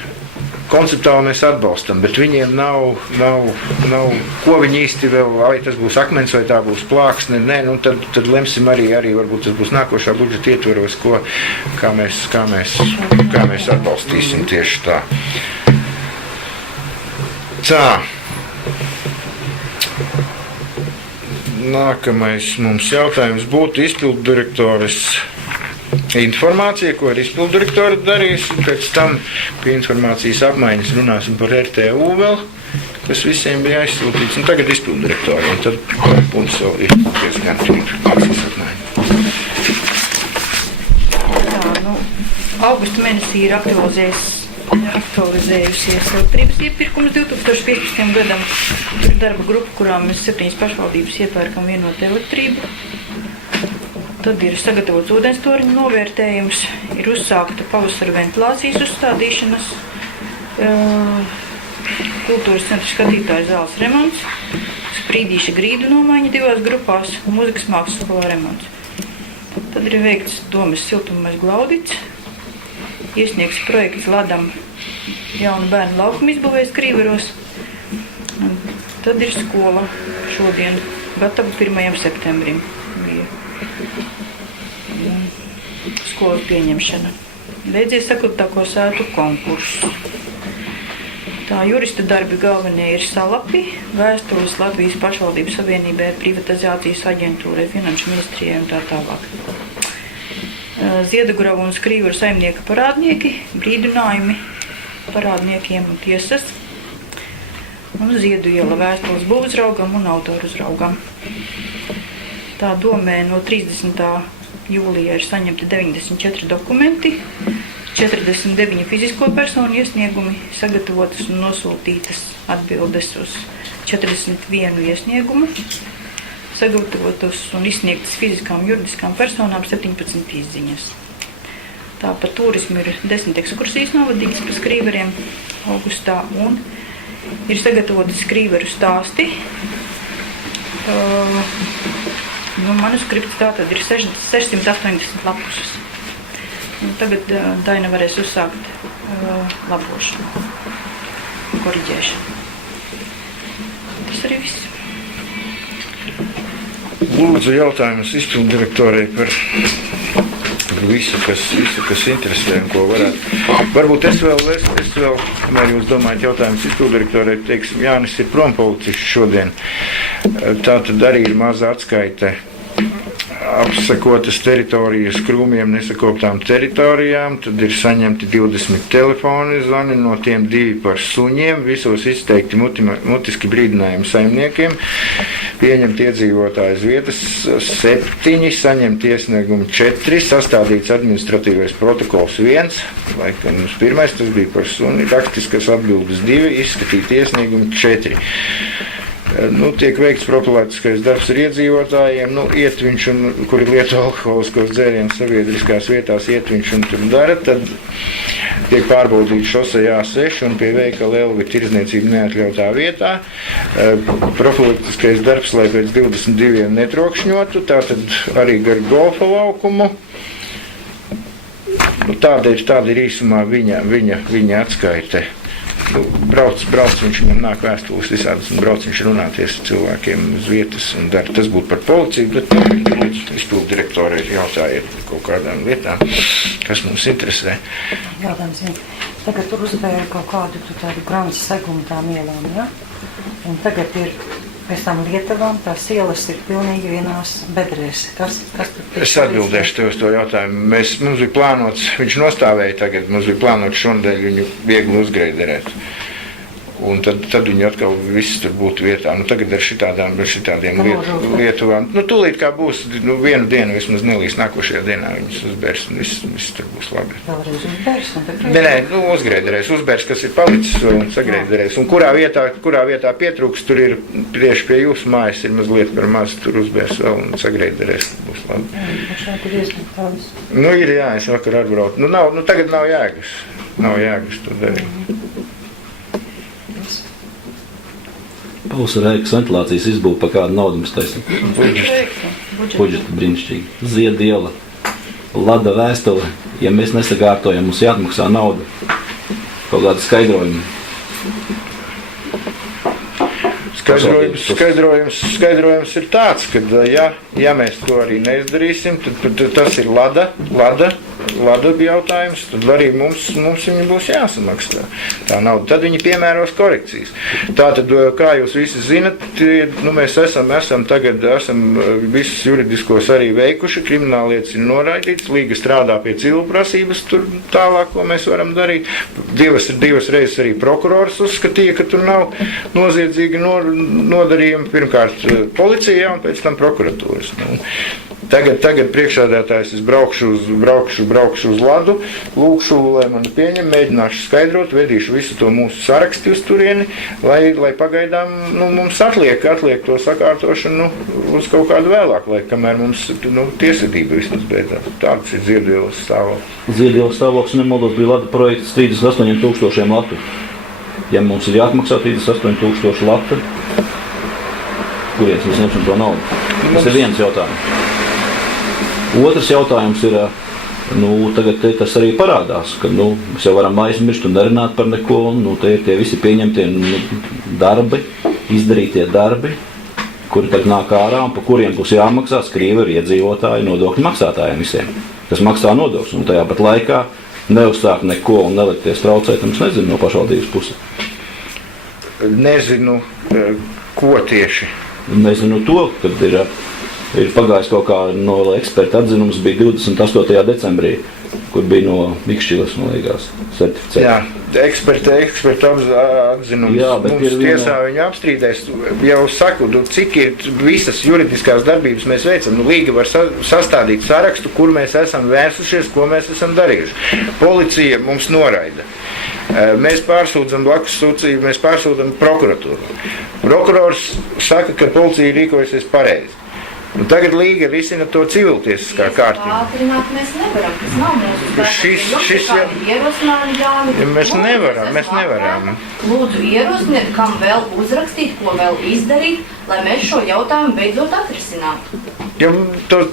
konceptuāli mēs atbalstam, bet viņiem nav, ko viņi īsti vēl, vai tas būs akmens, vai tā būs plāksne, nē, nu tad lemsim arī varbūt tas būs nākošā budžeta ietvaros, kā mēs atbalstīsim tieši tā. Tā. Nākamais mums jautājums būtu izpilddirektoris informācija, ko ar izpilddirektoru darīs. Pēc tam pie informācijas apmaiņas runāsim par RTU vēl, kas visiem bija aizsūtīts. Un tagad izpilddirektori, un tad punkts vēl ir diezgan akcijas apmaiņa. Tā, augusta mēnesī ir aktualizējusies elektrības iepirkums 2015. gadam. Ir darba grupa, kurā mēs 7 pašvaldības iepērkam vienotu elektrību. Tad ir sagatavots ūdenstoriņu novērtējums, ir uzsākta pavasara ventilācijas uzstādīšanas, kultūras centra skatītāja zāles remonts, sprīdīša grīdu nomaiņa 2 grupās, mūzikas mākslas skolā remonts. Tad ir veikts domes siltummaiz glaudīts, iesniegts projekts Ladam jaunu bērnu laukumu izbūvēs Krīveros. Tad ir skola šodien, gatava 1. septembrim. Skolas pieņemšana. Beidzies sakruptāko sētu konkursu. Tā jurista darbi galvenie ir salapi, vēstules Latvijas pašvaldības savienībai, privatizācijas aģentūrai, finanšu ministrijai un tā tālāk. Ziedagravu un Skrīveru saimnieka parādnieki, brīdinājumi parādniekiem un tiesas. Un Ziedu iela vēstules būvuzraugam un autoruzraugam. Tā domē no 30. jūlijā ir saņemti 94 dokumenti, 49 fizisko personu iesniegumi, sagatavotas un nosūtītas atbildes uz 41 iesniegumu, sagatavotas un izsniegtas fiziskām un juridiskām personām 17 izziņas. Tā par turismu ir 10 ekskursijas novadītas pa Skrīveriem augustā un ir sagatavoti Skrīveru stāsti. Manuskripts tātad ir 680 lapusas. Tagad Daina varēs uzsākt labošanu, koriģēšanu. Tas arī viss. Lūdzu jautājumus izpilddirektorei par visu, kas interesē un ko varētu. Varbūt es vēl, kamēr jūs domājat jautājumus izpilddirektorei, teiksim, Jānis ir prompolicists šodien. Tā tad arī ir maza atskaite apsakotas teritorijas krūmiem nesakoptām teritorijām, tad ir saņemti 20 telefoni zvani, no tiem 2 par suņiem, visos izteikti mutiski brīdinājumi saimniekiem, pieņemt iedzīvotājas vietas 7, saņemt iesniegumu 4, sastādīts administratīvais protokols 1, laikam mums pirmais tas bija par suni, rakstiskas atbildes 2, izskatīt iesniegumu 4. Tiek veikts profilaktiskais darbs ar iedzīvotājiem, ietviņš, kuri lieto alkoholiskos dzērienus sabiedriskās vietās, ietviņš un tur dara, tad tiek pārbaudīts šosei A6 un pie veikala Elvi tirdzniecība neatļautā vietā. Profilaktiskais darbs, lai pēc 22 netrokšņotu, tātad arī gar golfa laukumu. Tāda ir īsumā viņa atskaite. Brauc viņš, viņam nāk vēstules visādas, un brauc viņš runāties ar cilvēkiem uz vietas un dara. Tas būtu par policiju, bet izpilddirektorei jautājiet kaut kādām lietām, kas mums interesē. Jautājums, tagad tur uzbēra kaut kādu tādu grāmatas segumu tām ielām, ja? Un tagad ir pēc tam Lietavām, tās ielas ir pilnīgi vienās bedrēs. Kas es atbildēšu tev uz to jautājumu. Mums bija plānots, viņš nostāvēja tagad, mums bija plānots šonadēļ viņu viegli uzgreiderēt. un tad viņi atkal viss tur būtu vietā. Nu, tagad ar šitādiem lietuvām. Nu, tūlīt kā būs, nu, vienu dienu vismaz nelīs nākošajā dienā viņas uzbērs un viss tur būs labi. Vēlreiz uzbērs un tagad? Nē, nu, uzgreiderēs, uzbērs, kas ir palicis un sagreiderēs. Un kurā vietā pietrūks, tur ir tieši pie jūsu mājas ir mazliet par maz, tur uzbērs vēl un sagreiderēs, būs labi. Šeit ir iesniegt tādas. Nu, ir jā, es vakar atbraucu. Nu, tagad nav jēgas. Nav jēgas to darīt. Pavasara ēkas ventilācijas izbūve par kādu naudu mēs taisam. Budžeta brīnišķīgi. Ziediela, Lada vēstule. Ja mēs nesagārtojam, mums jāatmaksā nauda. Kaut kāda skaidrojuma. Skaidrojums ir tāds, ka ja mēs to arī neizdarīsim, tad tas ir Lada bija jautājums, tad arī mums viņi būs jāsamaksā tā nauda. Tad viņi piemēros korekcijas. Tātad, kā jūs visi zinat, nu, mēs esam visus juridiskos arī veikuši, krimināllietas ir noraidīts, līga strādā pie civilprasības, tur tālāk, ko mēs varam darīt. Divas reizes arī prokurors uzskatīja, ka tur nav noziedzīgi nodarījumi, pirmkārt policijā un pēc tam prokuratūras. Tagad priekšsēdētājs es braukšu uz Ladu, lūkšu, lai mani pieņem, mēģināšu skaidrot, vedīšu visu to mūsu sarakstu uz turieni, lai pagaidām mums atliek to sakārtošanu uz kaut kādu vēlāku laiku, kamēr mums tiesvedība vismaz beidzās. Tāds ir Ziedielas stāvoklis. Ziedielas stāvoklis, nemaldos, bija Lada projekts 38,000 latu. Ja mums ir jāatmaksā 38,000 latu, kurienes mēs ņemsim to naudu? Tas ir viens jautājums. Otrs jautājums ir, tagad tas arī parādās, ka mēs jau varam aizmirst un nerunāt par neko, un te ir tie visi pieņemtie darbi, izdarītie darbi, kuri tagad nāk ārā un pa kuriem būs jāmaksā Krievu iedzīvotāji nodokļu maksātājiem visiem, kas maksā nodokļus, un tajā pat laikā neuzsākt neko un nelikties traucēt, un es nezinu no pašvaldības puses. Nezinu, ko tieši? Nezinu to, kad ir pagājis kaut kā no eksperta atzinums, bija 28. decembrī, kur bija no Mikšķilas, man liekas, certificēts. Jā, eksperta atzinums. Jā, mums tiesā viņu apstrīdēs. Jau saku, cik ir visas juridiskās darbības mēs veicam. Līga var sastādīt sarakstu, kur mēs esam vērsušies, ko mēs esam darījuši. Policija mums noraida. Mēs pārsūdzam blakus sūdzību, mēs pārsūdzam prokuratūru. Prokurors saka, ka policija rīkojasies pareizi. Un tagad Līga risina to civiltiesiskā kārtību. Ātrināt mēs nevaram, tas nav mūsu Mēs nevaram. Lūdzu ierosiniet, kam vēl uzrakstīt, ko vēl izdarīt, lai mēs šo jautājumu beidzot atrisinātu. Ja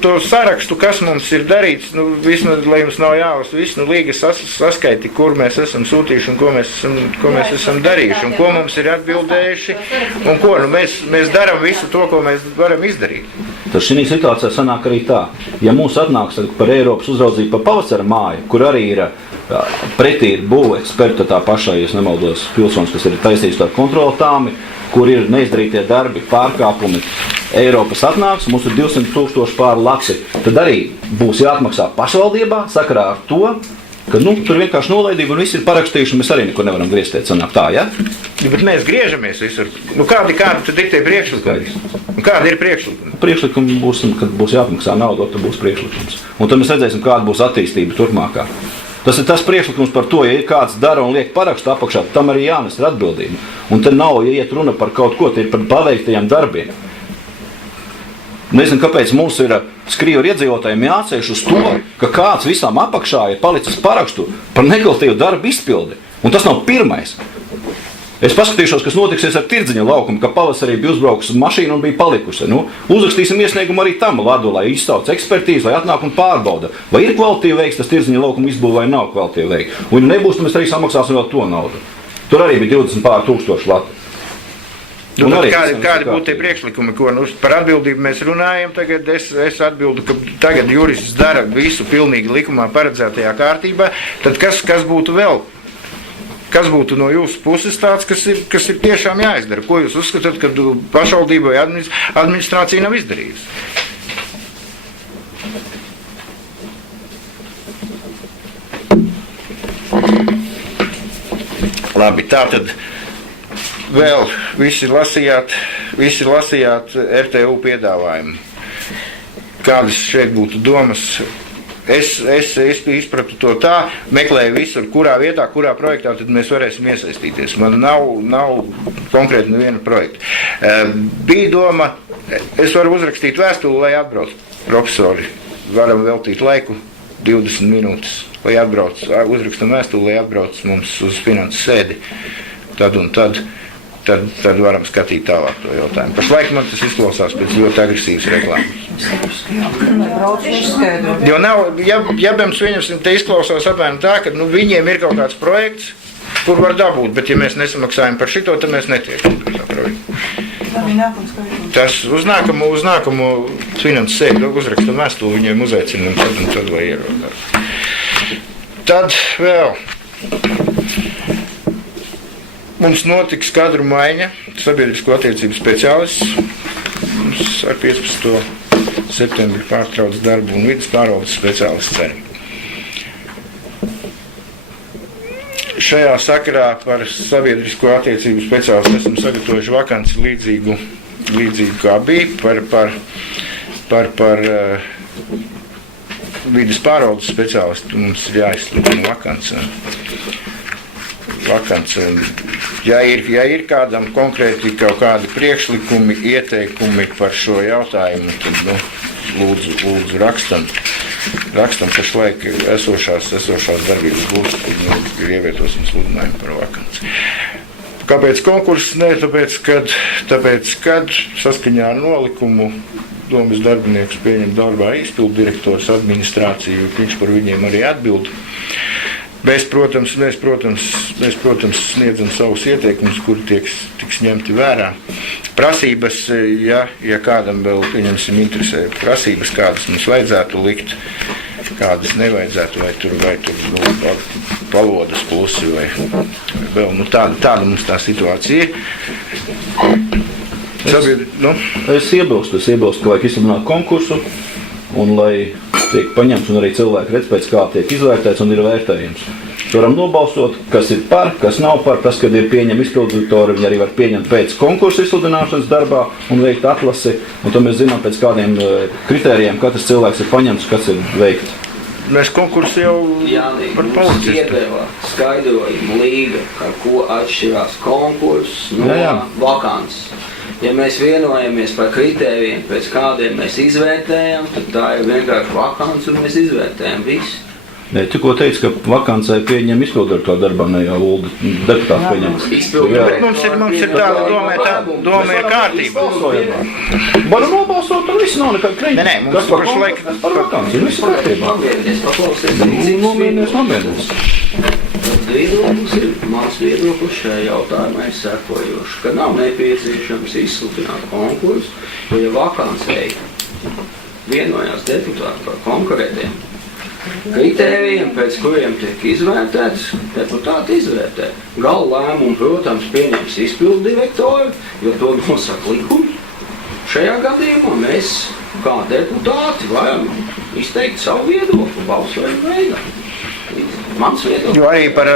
to sarakstu, kas mums ir darīts, vismaz, lai jums nav jālas visu, Līga saskaiti, kur mēs esam sūtījuši un ko mēs esam darījuši un ko mums ir atbildējuši un ko. Mēs darām visu to, ko mēs varam izdarīt. Tad šī situācijā sanāk arī tā, ja mums atnāks par Eiropas uzraudzību par pavasara māju, kur arī ir pretī būvu eksperta tā pašā, ja nemaldos, pilsonis, kas ir taisījis tādu kontroli tāmi, kur ir neizdarītie darbi, pārkāpumi, Eiropas atnāks, mums ir 200,000 pāri lati. Tad arī būs jāatmaksā pašvaldībā sakarā ar to, ka tur vienkārši nolaidība un visi ir parakstījuši, un mēs arī neko nevaram grieztēt. Sanāk tā, ja? Bet mēs griežamies visur. Kādi tad ir tie priekšlikumi? Kādi ir priekšlikumi? Priekšlikumi būs, kad būs jāatmaksā nauda, tad būs priekšlikums. Un tad mēs redzēsim, kāda būs attīstība turpmākā. Tas ir tas priekšlikums par to, ja ir kāds dara un liek parakstu apakšā, tam arī jānes ir atbildība. Un te nav, ja iet runa par kaut ko, tie ir par paveiktajiem darbiem. Nezinu, kāpēc mums ir Krievu iedzīvotājiem jāceļš uz to, ka kāds visām apakšā ir palicis parakstu par nekvalitatīvu darbu izpildi. Un tas nav pirmais. Es paskatīšos, kas notiksies ar Tirdziņa laukumu, ka pavasarī bija uzbraukusi mašīna un bija palikusi. Uzrakstīsim iesniegumu arī tam Ladu, lai izsauc ekspertīzi, lai atnāk un pārbauda, vai ir kvalitīvi veiks tas Tirdziņa laukumu izbūve vai nav kvalitīvi veiks. Un ja nebūs, tad mēs arī samaksāsim vēl to naudu. Tur arī bija 20,000 lati. Kādi būtu tie priekšlikumi, ko par atbildību mēs runājam? Tagad es atbildu, ka tagad jurists dara visu pilnīgi likumā paredzētajā kārtībā. Tad kas būtu vēl? Kas būtu no jūsu puses tāds, kas ir tiešām jāizdara? Ko jūs uzskatāt, ka pašvaldība vai administrācija nav izdarījusi? Labi, tātad vēl visi lasījāt RTU piedāvājumu. Kādas šeit būtu domas? Es izpratu to tā, meklēju visur, kurā vietā, kurā projektā, tad mēs varēsim iesaistīties. Man nav konkrēti neviena projekta. Bija doma, es varu uzrakstīt vēstuli, lai atbrauc profesori. Varam veltīt laiku 20 minūtes, lai atbrauc, uzrakstam vēstuli, lai atbrauc mums uz finanses sēdi. Tad un tad varam skatīt tālāk to jautājumu. Pašlaik man tas izklausās pēc ļoti agresīvas reklāmas. Jo nav, ja mums viņam te izklausās apmēram tā, ka viņiem ir kaut kāds projekts, kur var dabūt, bet ja mēs nesamaksājam par šito, tad mēs netiekam par tā projektu. Tas uz nākamo finanses sēdi uzrakstam vēstuli, viņiem uzaicinām, tad vai ierodāt. Tad vēl mums notiks kadru maiņa, sabiedrisko attiecību speciālists. Mums ar 15. septembri pārtrauc darbu un vidas pārvaldes speciālists arī. Šajā sakarā par sabiedrisko attiecību speciālistu esam sagatavojuši vakanci līdzīgu kā bija par vidas pārvaldes speciālistu. Mums ir jāizsludina vakance. Ja ir kādam konkrēti kaut kādi priekšlikumi, ieteikumi par šo jautājumu, tad lūdzu rakstam pašlaik esošās darbības būs, ir ievietosim sludinājumu par vakanci. Kāpēc konkurss? Nē, tāpēc, kad saskaņā ar nolikumu domas darbiniekus pieņem darbā izpildu direktors administrāciju, viņš par viņiem arī atbild. Mēs, protams, sniedzam savus ieteikumus, kuri tiks ņemti vērā. Prasības, ja kādam vēl, pieņemsim, interesē prasības, kādas mums vajadzētu likt, kādas nevajadzētu, vai tur valodas plusi, vai vēl, tāda mums tā situācija ir. Es iebilstu, ka vajag izsludināt konkursu, un lai tiek paņemts, un arī cilvēki redz, pēc kā tiek izvērtēts un ir vērtējums. Varam nobalsot, kas ir par, kas nav par. Tas, kad ir pieņem izpildītori, viņi arī var pieņemt pēc konkursu izsludināšanas darbā un veikt atlasi. Un tad mēs zinām, pēc kādiem kritērijiem katrs cilvēks ir paņemts, kas ir veikts. Mēs konkursu jau par policistu. Iedeva skaidrojumu līga, ar ko atšķirās konkurss no vakants. Ja mēs vienojamies par kritērijiem, pēc kādiem mēs izvērtējam, tad tā ir vienkārši vakants un mēs izvērtējam visu. Nē, tikko teicu, ka vakancē pieņem izpildītāju darbā, ne jau Ulda deputāts pieņem. Bet mums ir tāda doma ir kārtība. Varam nobalsot, tad viss nav nekāda kreņa. Nē, mums par vakanci, viss kārtībā. Nomierinies. Viedoklis ir, mans viedoklis šajā jautājumā ir sekojošs, ka nav nepieciešams izsludināt konkursu, jo ja vakancei vienojās deputāti par konkrētiem kritērijiem, pēc kuriem tiek izvērtēts, deputāti izvērtē. Gala lēmumu, protams, pieņems izpildu direktori, jo to nosaka likums. Šajā gadījumā mēs, kā deputāti, varam izteikt savu viedokli balsojumu veidā. Mans viedoklis. Jo arī par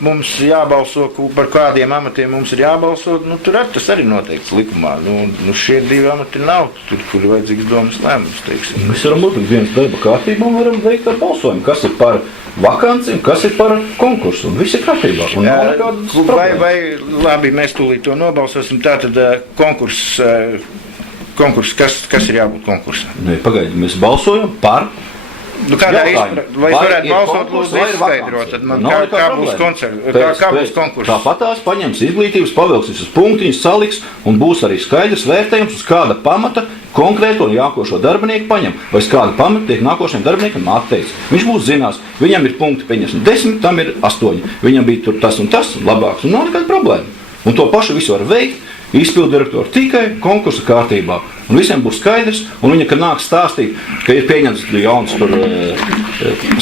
mums jābalso, par kādiem amatiem mums ir jābalso, tas arī noteikts likumā. Šie divi amati nav, kur ir vajadzīgs domas lēmums, teiksim. Mēs varam būt viens darba kārtībā un varam veikt ar balsojumu, kas ir par vakanci, kas ir par konkursu, un viss ir kārtībā. Vai labi, mēs tūlīt to nobalsosim, tātad konkurss, kas ir jābūt konkursam? Nē, pagaidi, mēs balsojam par Kādā lai varētu balsot, lūdzu izskaidrot, tad man kā būs konkurss? Tāpatās paņems izglītības, pavilksīs uz punktiņus, saliks, un būs arī skaidrs vērtējums, uz kāda pamata konkrēto un jākošo darbinieku paņem, vai uz kāda pamata tiek nākošajam darbiniekam atteikts. Viņš būs zinās, viņam ir punkti, pieņemsim 10, tam ir 8. Viņam bija tur tas un tas, labāks, un nav nekāda problēma. Un to pašu visu var veikt, izpildu direktori tikai konkursa kārtībā. Un visiem būs skaidrs, un viņa, kad nāk stāstīt, ka ir pieņemts jauns tur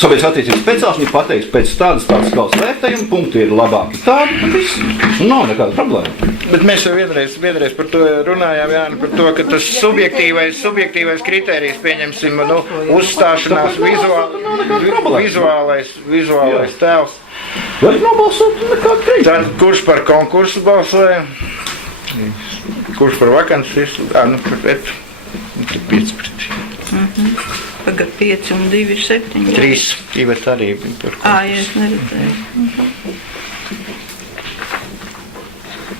sabiedriskās attiecības speciāls, viņi pateiks pēc tādas skalas vērtējuma, punkti ir labāki tādi, un viss. Un nav nekāda problēma. Bet mēs jau vienreiz par to runājām, Jāni, par to, ka tas subjektīvais kritērijs, pieņemsim, uzstāšanās, vizuālais tēls. Vai nobalsot nekādu kreņu? Tad kurš par konkursu balsoja? Kurš par vakanci ir? Par vetu. 5 pret. Pagad 5 un 2 ir 7. 3. Iveta arī bija par Ja es neredzēju.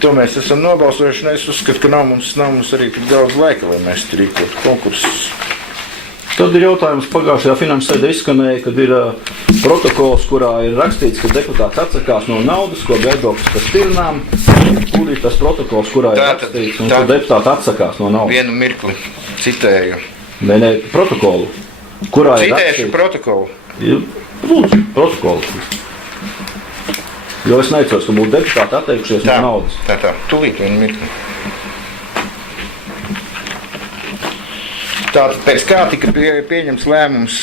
To mēs esam nobalsojuši, un es uzskatu, ka nav mums arī tik daudz laika, lai mēs rīkotu konkursus. Tad ir jautājums, pagājušajā finanšu sēdē izskanēja, kad ir protokols, kurā ir rakstīts, ka deputāts atsakās no naudas, ko bija aizbraucis par stirnām. Kur ir tas protokols, kurā ir rakstīts, un ka deputāti atsakās no naudas? Vienu mirkli citēju. Nē, protokolu. Kurā ir rakstīts? Citēšu protokolu. Lūdzu, protokolu. Jo es neicos, ka būtu deputāti atteikušies no naudas. Tā, tūlīt vienu mirkli. Tātad pēc kā tika pieņems lēmums,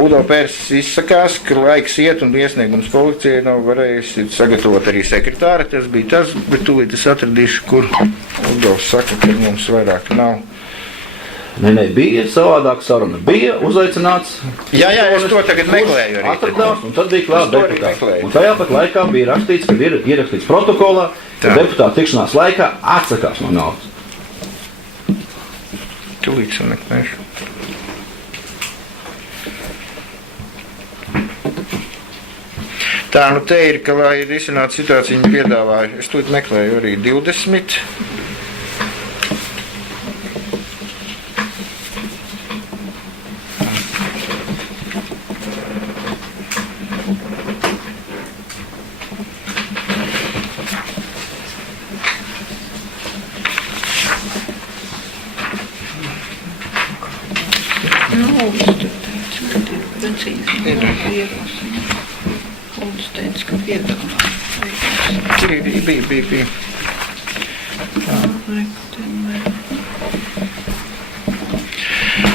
Udo Pērsis izsakās, ka laiks iet un iesniegums policijai nav varējusi sagatavot arī sekretāri. Tas bija tas, bet tūlīt es atradīšu, kur Udo saka, ka mums vairāk nav. Nē, bija savādāk saruna. Bija uzaicināts. Jā, es to tagad meklēju arī. Atradās, un tad bija klāt deputāti. Un tajā pat laikā bija rakstīts, ka ir ierakstīts protokolā, ka deputāti tikšanās laikā atsakās no naudas. Tūlīt sameklēšu. Tā, te ir, ka lai ir izcināta situācija, viņi piedāvāja. Es tūlīt meklēju arī 20. Bija.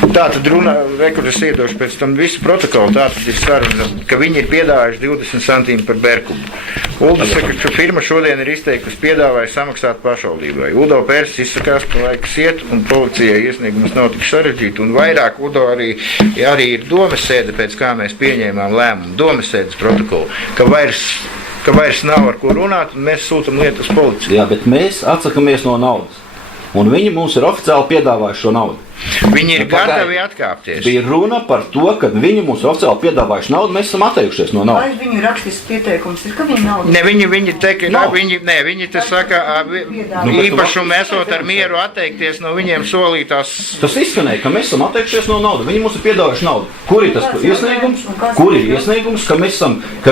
Tātad runa, kur es iedošu pēc tam visu protokolu, tātad ir saruna, ka viņi ir piedāvājuši 20 centīmu par berkumu. Uldis saka, ka firma šodien ir izteikusi piedāvāja samaksāt pašvaldībai. Udo Pērsis izsakās, ka laiks iet un policijai iesniegums nav tik sarežģīti. Un vairāk Udo arī ir domesēde, pēc kā mēs pieņēmām lēmumu, domesēdes protokolu, ka vairs nav ar ko runāt un mēs sūtam lietu uz policiju. Jā, bet mēs atsakamies no naudas. Un viņi mums ir oficiāli piedāvājuši šo naudu. Viņi ir gatavi atkāpties. Bija runa par to, ka viņi mums oficiāli piedāvājuši naudu, mēs esam atteikušies no naudas. Vai viņu rakstisks pieteikums ir, ka viņi naudu? Ne, viņi teica, viņi te saka, īpašumu esot ar mieru atteikties no viņiem solītās. Tas izskanēja, ka mēs esam atteikušies no naudas. Viņi mums ir piedāvājuši naudu. Kur ir tas iesniegums? Kur ir iesniegums, ka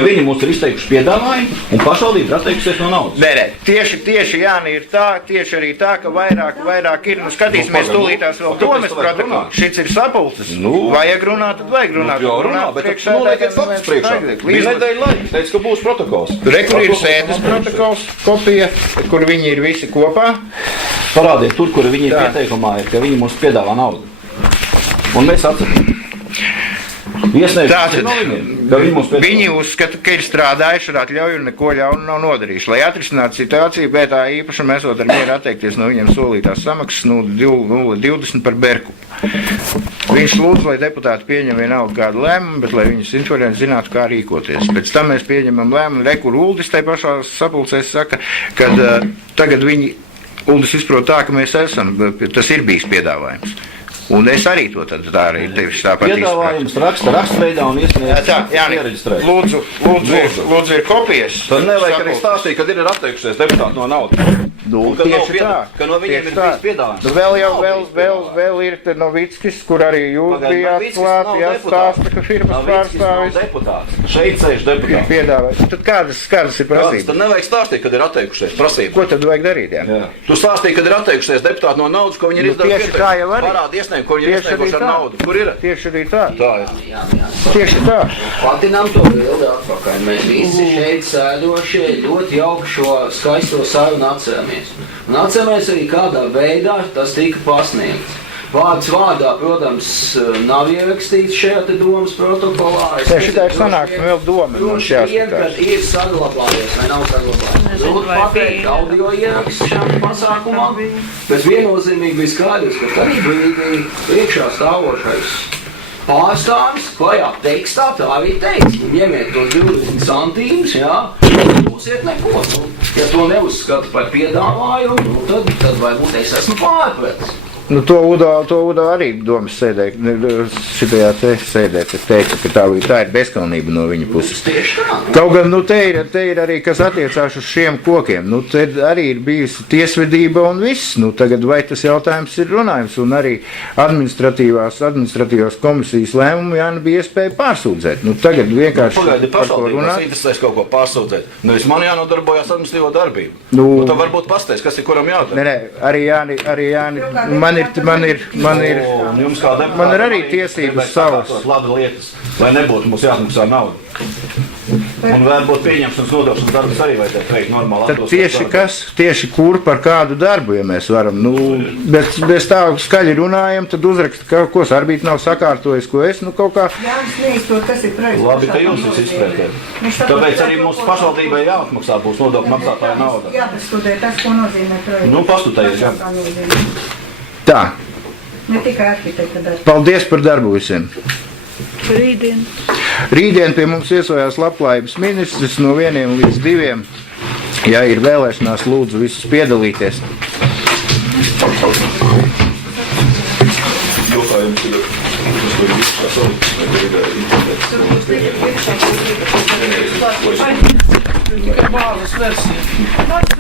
viņi mums ir izteikuši piedāvājumu un pašvaldība ir atteikusies no naudas? Nē, tieši Jāni ir tā, tieši arī tā, ka vairāk ir. Nu, skatīsimies tūlītās vēl domes protokolu. Šits ir sapulces. Vajag runāt, tad vajag runāt. Jā, runā, bet tas noliekiet faktus priekšā. Bija nedēļa laika, teica, ka būs protokols. Kur ir sēdes protokols, kopija, kur viņi ir visi kopā. Parādiet tur, kur viņi ir pieteikumā, ir, ka viņi mums piedāvā naudu. Un mēs atsakām. Viņi uzskata, ka ir strādājuši ar atļauju un neko ļaunu nav nodarījuši. Lai atrisinātu situāciju, bet tā īpašam esot ar mieru atteikties no viņiem solītās samaksas 0,20 par berku. Viņš lūdz, lai deputāti pieņem vienalga kādu lēmumu, bet lai viņus informētu zinātu, kā rīkoties. Pēc tam mēs pieņemam lēmumu, kur Uldis tai pašā sapulcēs saka, kad tagad Uldis izprot tā, ka mēs esam, tas ir bijis piedāvājums. Un es arī to tā arī tevis tāpat izpratu. Piedāvājums rakstveidā un iesniedz iereģistrēt. Lūdzu ir kopijas. Tad nevajag arī stāstīt, kad ir atteikušies deputāti no naudas. Tieši tā. Ka no viņiem ir bijis piedāvājums. Vēl ir te Novickis, kur arī jūs bijāt klāt, jāstāsta, ka firmas pārstāvis. Deputāts. Šeit sēž deputāts. Piedāvājums. Tad kādas ir prasības? Tad nevajag stāstīt, kad ir atteikušies prasības. Ko tad vajag darīt, jā? Tu stāstīji, kad ir atteikušies deputāti no naudas, ko viņi ir izdarījuši. Tieši tā jau arī. Parādi iesniegt, ko viņi ir iesnieguši ar naudu. Kur ir? Tieši arī tā. Tā ir. Tieši tā. Patinām to bildi atpakaļ. Mēs visi šeit sēdošie ļoti jauki šo skaisto sarunu atceramies. Un atceramies arī kādā veidā tas tika pasniegts. Vārds vārdā, protams, nav ierakstīts šajā te domas protokolā. Šitā ir sanāksme vēl doma. Kad ir saglabājies, vai nav saglabājies. Lūdzu pateikt audio ieraksts šām pasākumam, bet viennozīmīgi bija skaidrs, ka tad brīdī priekšā stāvošais pārstāvis, klajā tekstā tā arī teiks. Ņemiet tos 20 centīmus, jā, Būsiet neko. Ja to neuzskata par piedāvājumu, tad varbūt es esmu pārpratis. Nu, to Udo arī domas sēdē, šitajā te sēdē, te teica, ka tā ir bezkalnība no viņa puses. Kaut gan, nu, te ir arī, kas attiecās uz šiem kokiem. Nu, te arī ir bijusi tiesvedība un viss. Nu, tagad vai tas jautājums ir runājums, un arī administratīvās komisijas lēmumu Jāni bija iespēja pārsūdzēt. Nu, tagad vienkārši Pagaidi, par ko pašvaldība, runāt. tas interesēs kaut ko pārsūdzēt. Nu, es man jānodarbojās administratīvo darbību. Nu, Tu varbūt pastāst, kas ir kuram jādara. Nē, arī Jāni, man ir Jums kā deputātam man ir arī tiesības savas. Labi lietas, lai nebūtu mums jāatmaksā naudu. Un varbūt pieņemšanas nodokšanas darbus arī vajadzētu veikt normāli. Tad tieši kur par kādu darbu, ja mēs varam. Nu, bet bez tā skaļi runājam, tad uzraksta, ko arbīti nav sakārtojis, ko es, nu kaut kā. Jānis neizprot, kas ir projekts. Labi, ka jūs esat izpētēji. Tāpēc arī mūsu pašvaldībai jāatmaksā būs nodokļu maksātāja nauda. Jāpastudē tas, ko nozīmē projekts. Nu, pastudējies, jā. Tā, Ne tikai arhitekta darbs. paldies par darbu visiem. Rītdien. Rītdien pie mums viesojās labklājības ministrs no 1 līdz 2. Ja ir vēlēšanās, lūdzu visus piedalīties. Jautājums ir, Tikai bāzes versija.